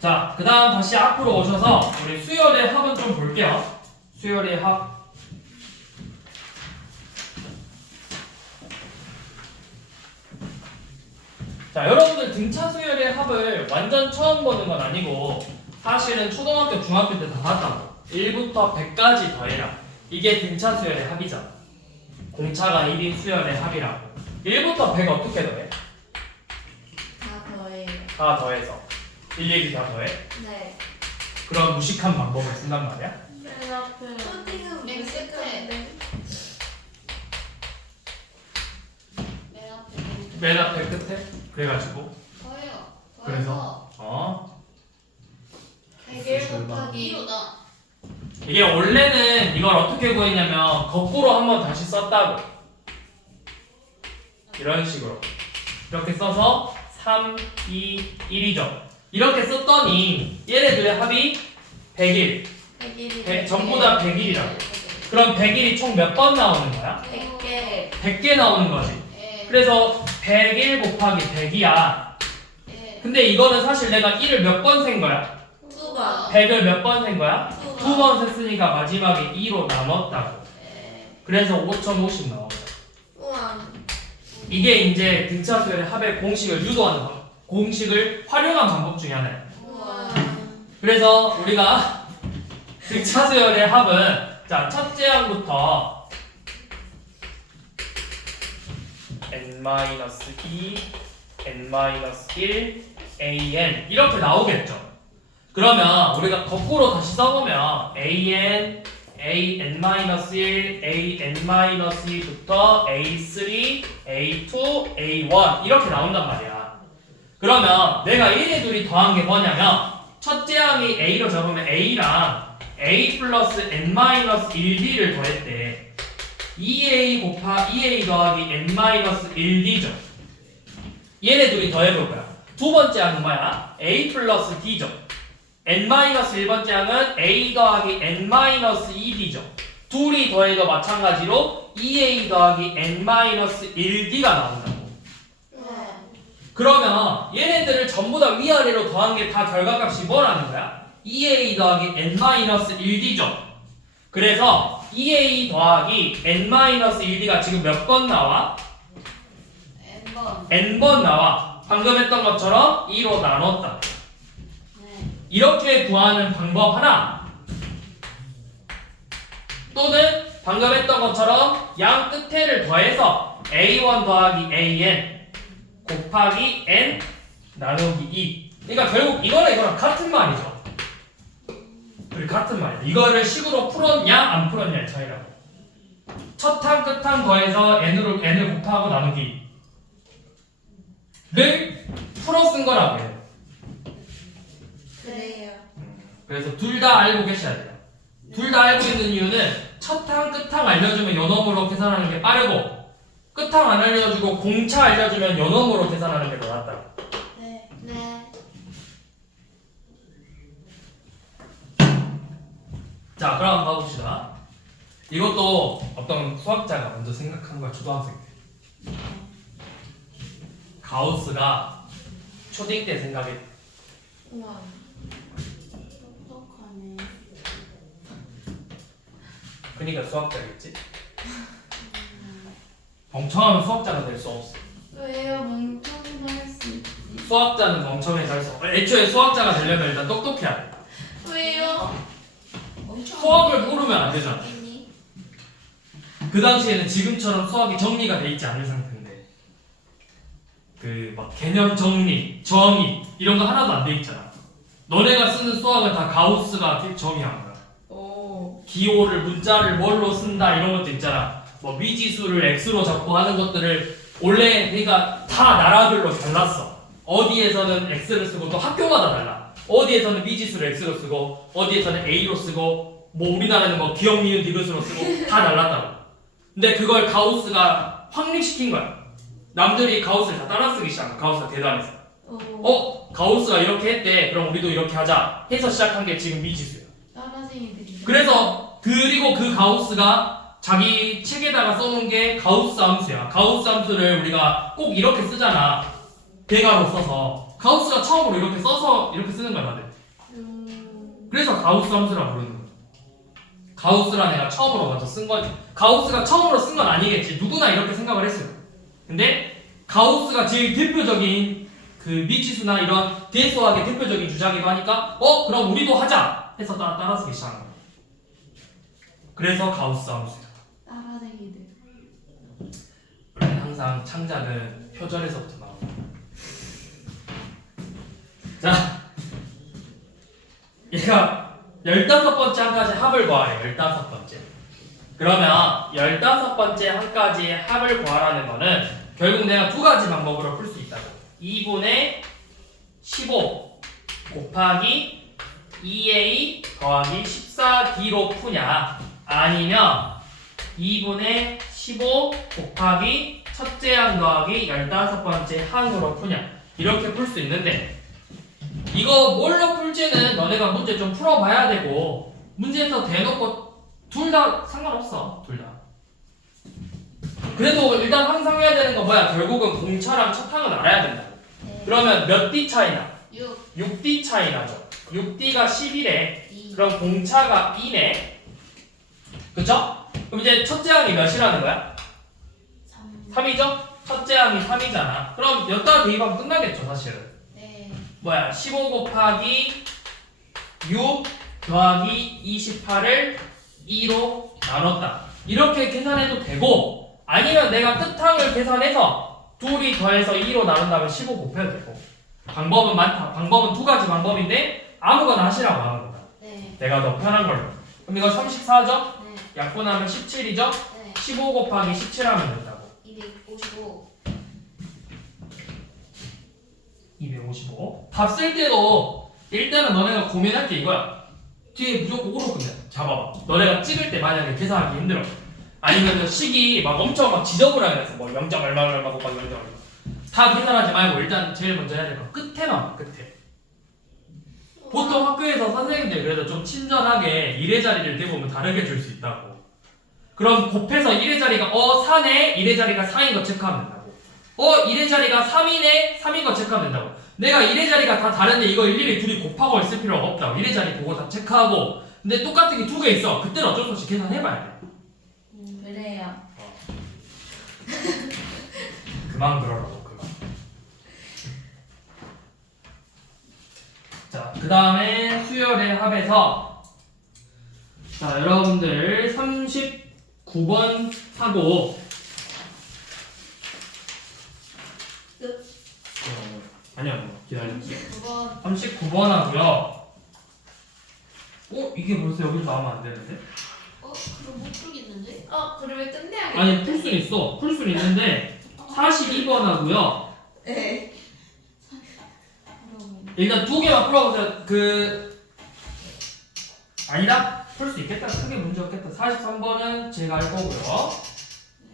자, 그 다음 다시 앞으로 오셔서 우리 수열의 합은 좀 볼게요. 수열의 합. 자, 여러분들 등차 수열의 합을 완전 처음 보는 건 아니고 사실은 초등학교, 중학교 때 다 봤다고. 1부터 100까지 더해라. 이게 등차 수열의 합이잖아. 공차가 1인 수열의 합이라고. 1부터 100 어떻게 더해? 다 더해요. 다 더해서 1, 2다 더해? 네. 그런 무식한 방법을 쓴단 말이야? 맨 앞에. 초딩은 맨 끝에. 무식한데. 맨 앞에 끝에? 그래가지고 더해요. 그래서 어 100일 곱하기 2로다. 이게 원래는 이걸 어떻게 구했냐면 거꾸로 한번 다시 썼다고. 이런 식으로 이렇게 써서 3, 2, 1이죠. 이렇게 썼더니 얘네들의 합이 100일 100일이 100, 전부 다 100일이라고. 그럼 100일이 총 몇 번 나오는 거야? 100개. 100개 나오는 거지. 예. 그래서 100일 곱하기 100이야. 예. 근데 이거는 사실 내가 1을 몇 번 센 거야? 2번. 100을 몇 번 센 거야? 2번. 2번 셌으니까 마지막에 2로 나눴다고. 예. 그래서 5050 나온 거야. 우와. 이게 이제 등차수열의 합의 공식을 유도하는 방법, 공식을 활용한 방법 중에 하나야. 우와. 그래서 우리가 등차수열의 합은 자 첫째 항부터 n-2, n-1, an 이렇게 나오겠죠. 그러면 우리가 거꾸로 다시 써보면 an, an-1, an-2부터 a3, a2, a1 이렇게 나온단 말이야. 그러면 내가 얘네 둘이 더한 게 뭐냐면 첫째 항이 a로 적으면 a랑 a 플러스 n-1d를 더했대. 2a 더하기 n-1d죠. 얘네 둘이 더해볼 거야. 두 번째 항은 뭐야? a 플러스 d죠. n-1번째 항은 a 더하기 n-2d죠. 둘이 더해도 마찬가지로 2a 더하기 n-1d가 나온다고. 네. 그러면 얘네들을 전부 다 위아래로 더한 게 다 결과값이 뭐라는 거야? 2a 더하기 n-1d죠. 그래서 2a 더하기 n-1d가 지금 몇 번 나와? n번. n번 나와. 방금 했던 것처럼 2로 나눴다. 네. 이렇게 구하는 방법 하나, 또는 방금 했던 것처럼 양 끝에를 더해서 a1 더하기 an 곱하기 n 나누기 2. 그러니까 결국 이거랑 이거랑 같은 말이죠. 우리 같은 말이야. 이거를 식으로 풀었냐 안 풀었냐의 차이라고. 첫 항 끝 항 더해서 n을 곱하고 나누기를 풀어 쓴 거라고 해요. 그래요. 그래서 둘 다 알고 계셔야 돼요. 둘 다 알고 있는 이유는 첫 항 끝 항 알려주면 연놈으로 계산하는 게 빠르고 끝 항 안 알려주고 공차 알려주면 연놈으로 계산하는 게 더 낫다. 네. 네. 자, 그럼 한번 가봅시다. 이것도 어떤 수학자가 먼저 생각한 거야, 초등학생 때. 가우스가 초딩 때 생각했. 우와. 똑똑하네. 그러니까 수학자겠지. 멍청하면 수학자가 될 수 없어. 왜요? 멍청이도 할 수 있지. 수학자는 멍청해서 할 수 없어. 애초에 수학자가 되려면 일단 똑똑해야 돼. 왜요? 수학을 모르면 안 되잖아. 이미. 그 당시에는 지금처럼 수학이 정리가 돼 있지 않은 상태인데 그 막 개념 정리, 정의 이런 거 하나도 안 돼 있잖아. 너네가 쓰는 수학은 다 가우스가 정의한 거야. 오. 기호를 문자를 뭘로 쓴다 이런 것도 있잖아. 뭐 미지수를 x로 잡고 하는 것들을 원래 그러니까 다 나라별로 달랐어. 어디에서는 x를 쓰고 또 학교마다 달라. 어디에서는 미지수를 x로 쓰고 어디에서는 a로 쓰고 뭐 우리나라는 뭐 기억 니은 디귿으로 쓰고 다 달랐다고. 근데 그걸 가우스가 확립시킨 거야. 남들이 가우스를 다 따라쓰기 시작한 거야. 가우스가 대단해서. 가우스가 이렇게 했대. 그럼 우리도 이렇게 하자 해서 시작한 게 지금 미지수야. 따라쟁이들이. 그래서 그리고 그 가우스가 자기 책에다가 써놓은 게 가우스 함수야. 가우스 함수를 우리가 꼭 이렇게 쓰잖아. 대괄호 써서. 가우스가 처음으로 이렇게 써서 이렇게 쓰는 거야 다들. 그래서 가우스 함수라 부르는 거야. 가우스라는 애가 처음으로 먼저 쓴 거지. 가우스가 처음으로 쓴 건 아니겠지. 누구나 이렇게 생각을 했어요. 근데 가우스가 제일 대표적인 그 미지수나 이런 대수학의 대표적인 주장이고 하니까 그럼 우리도 하자 해서 따라쓰기 시작한 거야. 그래서 가우스 함수야. 따라쟁이들. 원래 항상 창작은 표절에서부터 나온다. 자, 얘가 15번째 항까지 합을 구하래. 15번째. 그러면 15번째 항까지 합을 구하라는 거는 결국 내가 두 가지 방법으로 풀 수 있다고. 2분의 15 곱하기 2a 더하기 14d로 푸냐, 아니면 2분의 15 곱하기 첫째 항 더하기 15번째 항으로 푸냐, 이렇게 풀 수 있는데, 이거 뭘로 풀지는 너네가 문제 좀 풀어봐야 되고, 문제에서 대놓고 둘 다 상관없어. 둘 다. 그래도 일단 항상 해야 되는 건 뭐야? 결국은 공차랑 첫항은 알아야 된다. 네. 그러면 몇 D 차이나? 6 6D 차이 나죠. 6D가 11에 2 그럼 공차가 2네. 그쵸? 그럼 이제 첫째 항이 몇이라는 거야? 3 3이죠? 첫째 항이 3이잖아. 그럼 여기다 대입하면 끝나겠죠, 사실은. 네. 뭐야? 15 곱하기 6 더하기 28을 2로 나눴다. 이렇게 계산해도 되고, 아니면 내가 끝항을 계산해서 둘이 더해서 2로 나눈다면 15 곱해도 되고. 방법은 많다. 방법은 두 가지 방법인데 아무거나 하시라고 하는 거다. 네. 내가 더 편한 걸로. 그럼 이거 34죠? 네. 약분하면 17이죠? 네. 15 곱하기 17 하면 된다고. 255 255. 답 쓸 때도 일단은 너네가 고민할 게 이거야. 뒤에 무조건 오로 그냥 잡아봐. 너네가 찍을 때 만약에 계산하기 힘들어. 아니면 식이 막 엄청 막 지저분하게 해서 뭐 0. 얼마 곱하기 0. 얼마. 다 계산하지 말고 일단 제일 먼저 해야 될 건 끝에 나와. 끝에. 보통 학교에서 선생님들 그래도 좀 친절하게 1의 자리를 대보면 다르게 줄 수 있다고. 그럼 곱해서 1의 자리가 4네? 1의 자리가 4인 거 체크하면 된다고. 1의 자리가 3이네? 3인 거 체크하면 된다고. 내가 1의 자리가 다 다른데 이거 일일이 둘이 곱하고 있을 필요가 없다고. 1의 자리 보고 다 체크하고. 근데 똑같은 게 두 개 있어. 그때는 어쩔 수 없이 계산해봐야 돼. 그래요. 그만 그러라고. 그만. 자, 그 다음에 수열의 합에서 자, 여러분들 39번 하고 아니요, 기다려주세요. 9번 39번 하고요. 이게 벌써 여기서 나오면 안 되는데? 그럼 못 풀겠는데? 그러면 끝내야겠다. 아니, 풀 수는 있어. 풀 수는 있는데 42번 하고요. 네. 일단 두 개만 풀어보세요. 아니다? 풀 수 있겠다. 크게 문제 없겠다. 43번은 제가 할 거고요.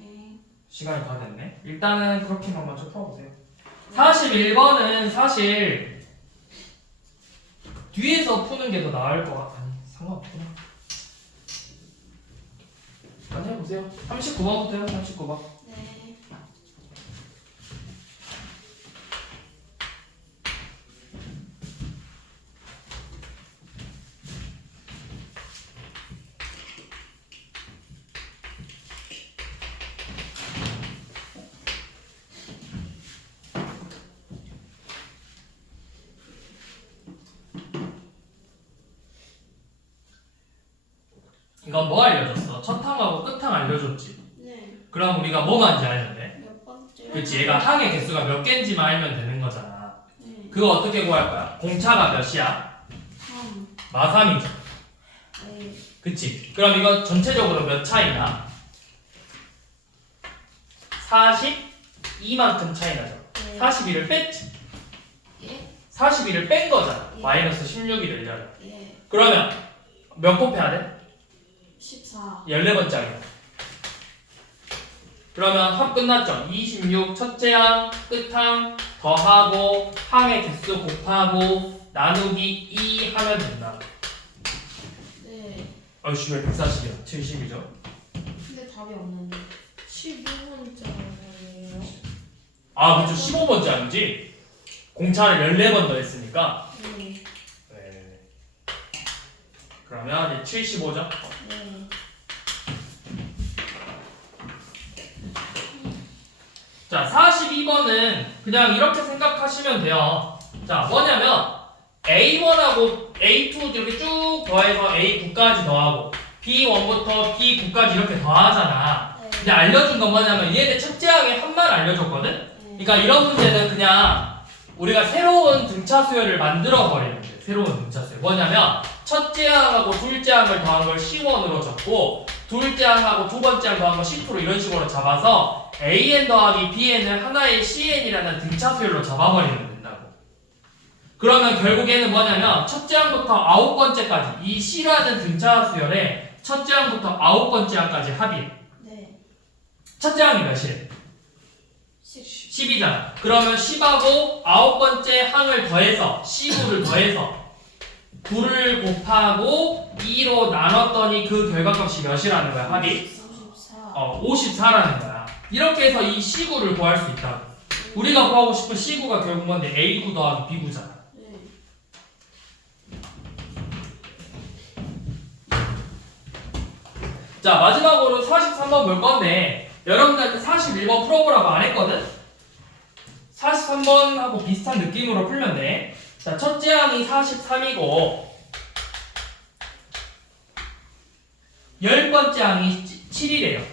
네. 시간이 다 됐네. 일단은 그렇게만 먼저 풀어보세요. 41번은 사실 뒤에서 푸는 게 더 나을 것 같아. 아니, 상관없구나. 일단 해보세요. 39번부터 해요. 39번. 네. 이건 뭐 알려줬어? 첫 항하고 끝 항 알려줬지. 네. 그럼 우리가 뭐만지 알면 돼? 몇 번째? 그치, 얘가 항의 개수가 몇 개인지만 알면 되는 거잖아. 네. 그거 어떻게 구할 거야? 공차가 몇이야? 3 마3이죠. 네. 그치? 그럼 이거 전체적으로 몇 차이나? 42만큼 차이 나죠. 네. 42를 뺐지. 예? 42를 뺀 거잖아. 예. 마이너스 16이 되려면. 예. 그러면 몇 곱해야 돼? 14 14번째이다. 그러면 합 끝났죠? 26 첫째 항, 끝항 더하고 항의 개수 곱하고 나누기 2 하면 된다. 네. 아이씨 왜 140이야? 70이죠? 근데 답이 없는데 12번째예요? 아 그쵸 15번째 아니지? 공차를 14번 더 했으니까 네. 네. 그러면 이제 75죠? 네. 자 42번은 그냥 이렇게 생각하시면 돼요. 자 뭐냐면 A1하고 A2 이렇게 쭉 더해서 A9까지 더하고 B1부터 B9까지 이렇게 더하잖아. 네. 이제 알려준 건 뭐냐면 얘네 첫째 항에 한만 알려줬거든? 네. 그러니까 이런 문제는 그냥 우리가 새로운 등차 수열을 만들어 버리는 거예요. 새로운 등차 수열. 뭐냐면 첫째 항하고 둘째 항을 더한 걸 C1으로 적고 둘째 항하고 두 번째 항 더한 걸 C2로 이런 식으로 잡아서 AN 더하기 BN을 하나의 CN이라는 등차 수열로 잡아버리면 된다고. 그러면 결국에는 뭐냐면 첫째 항부터 아홉 번째까지 이 C라는 등차 수열에 첫째 항부터 아홉 번째 항까지 합이에요. 네. 첫째 항이 몇이래? 10 10이잖아. 그러면 10하고 아홉 번째 항을 더해서 15를 더해서 9를 곱하고 2로 나눴더니 그 결과값이 몇이라는 거야, 합이? 54. 54라는 거야. 이렇게 해서 이 C9를 구할 수 있다. 우리가 구하고 싶은 C9가 결국 뭔데? A9 더하기 B9잖아. 네. 자, 마지막으로 43번 볼 건데 여러분들한테 41번 풀어보라고 안 했거든? 43번하고 비슷한 느낌으로 풀면 돼. 자, 첫째 항이 43이고 10번째 항이 7이래요.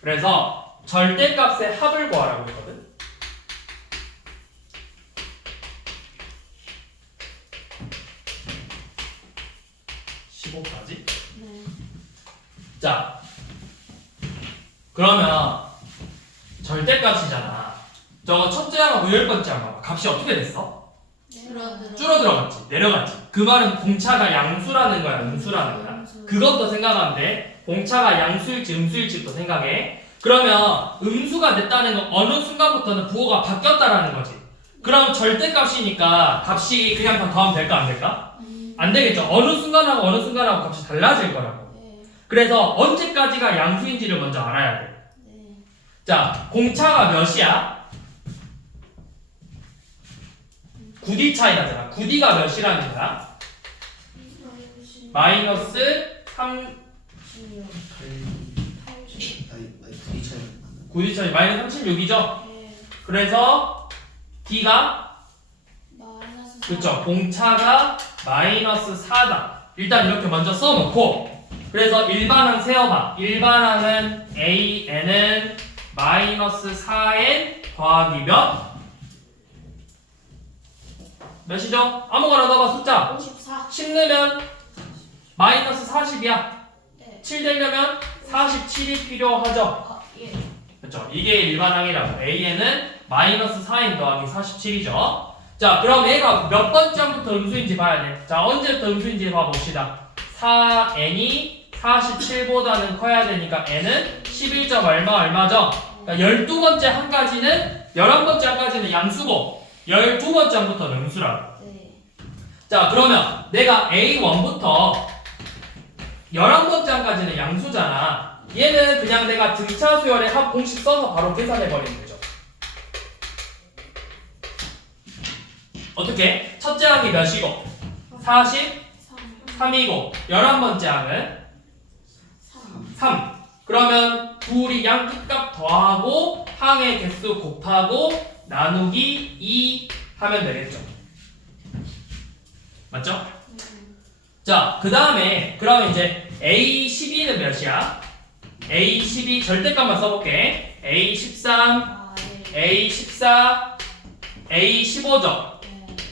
그래서 절대값의 합을 구하라고 했거든. 까지. 네. 자, 그러면 절대값이잖아. 저거 첫째 항하고 10번째 항하고 값이 어떻게 됐어? 줄어들어갔지, 내려갔지. 그 말은 공차가 양수라는 거야, 음수라는 거야. 그것도 생각하면 돼. 공차가 양수일지 음수일지도 생각해. 그러면 음수가 됐다는 건 어느 순간부터는 부호가 바뀌었다라는 거지. 그럼 절대값이니까 값이 그냥 다 더하면 될까 안 될까? 안 되겠죠. 어느 순간하고 어느 순간하고 값이 달라질 거라고. 네. 그래서 언제까지가 양수인지를 먼저 알아야 돼. 네. 자, 공차가 몇이야? 9D 차이 나잖아. 9D가 몇이라는 거야? 마이너스 3 9D 차이 맞나? 9D 차이 마이너스 36이죠? 네. 그래서 D가 마이너스 4. 그쵸, 공차가 마이너스 4다. 일단 이렇게 먼저 써놓고, 그래서 일반항 세어봐. 일반항은 AN은 마이너스 4N 더하기 몇이죠? 아무거나 넣어봐, 숫자. 54. 10 넣으면 마이너스 40이야. 네. 7 되려면 47이 필요하죠. 예. 그쵸, 이게 일반항이라고. AN은 마이너스 4N 더하기 47이죠. 자, 그럼 얘가 몇 번째 항부터 음수인지 봐야 돼. 자, 언제부터 음수인지 봐봅시다. 4n이 47보다는 커야 되니까 n은 11점 얼마죠? 그러니까 12번째 항까지는 11번째 항까지는 양수고 12번째 항부터는 음수라고. 네. 자, 그러면 내가 A1부터 11번째 항까지는 양수잖아. 얘는 그냥 내가 등차 수열의 합 공식 써서 바로 계산해버리는 거죠. 어떻게? 첫째 항이 몇이고 43이고 11번째 항은 3. 그러면 둘이 양끝값 더하고 항의 개수 곱하고 나누기 2 하면 되겠죠. 맞죠? 자, 그 다음에 그러면 이제 A12는 몇이야? A12 절대값만 써볼게. A13, A14, A15죠.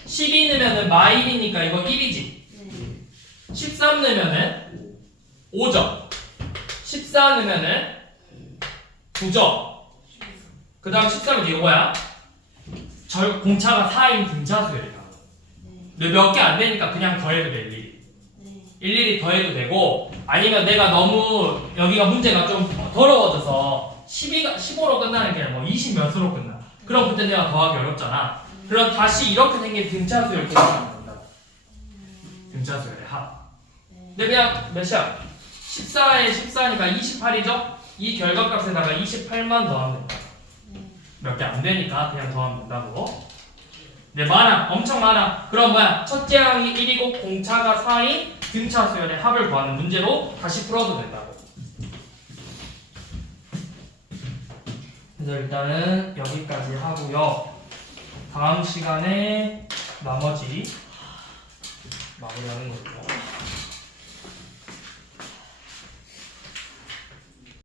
12 넣으면은 마일이니까 이거 1이지. 13 넣으면은 5점. 14 넣으면은 9점. 그 다음 13은 이거야. 공차가 4인 등차수열이야. 근데 몇 개 안 되니까 그냥 더해도 돼, 일일이. 일일이 더해도 되고, 아니면 내가 너무 여기가 문제가 좀 더러워져서 15로 끝나는 게 아니라 뭐 20 몇으로 끝나. 그럼 그때 내가 더하기 어렵잖아. 그럼 다시 이렇게 생긴 등차수열 계산하면 된다고. 등차수열의 합. 근데 그냥 몇이야? 14에 14니까 28이죠? 이 결과값에다가 28만 더하면 된다. 몇 개 안 되니까 그냥 더하면 된다고. 근데 많아. 엄청 많아. 그럼 뭐야? 첫째 항이 1이고 공차가 4인 등차수열의 합을 구하는 문제로 다시 풀어도 된다고. 그래서 일단은 여기까지 하고요. 다음 시간에 나머지 마무리하는 거죠.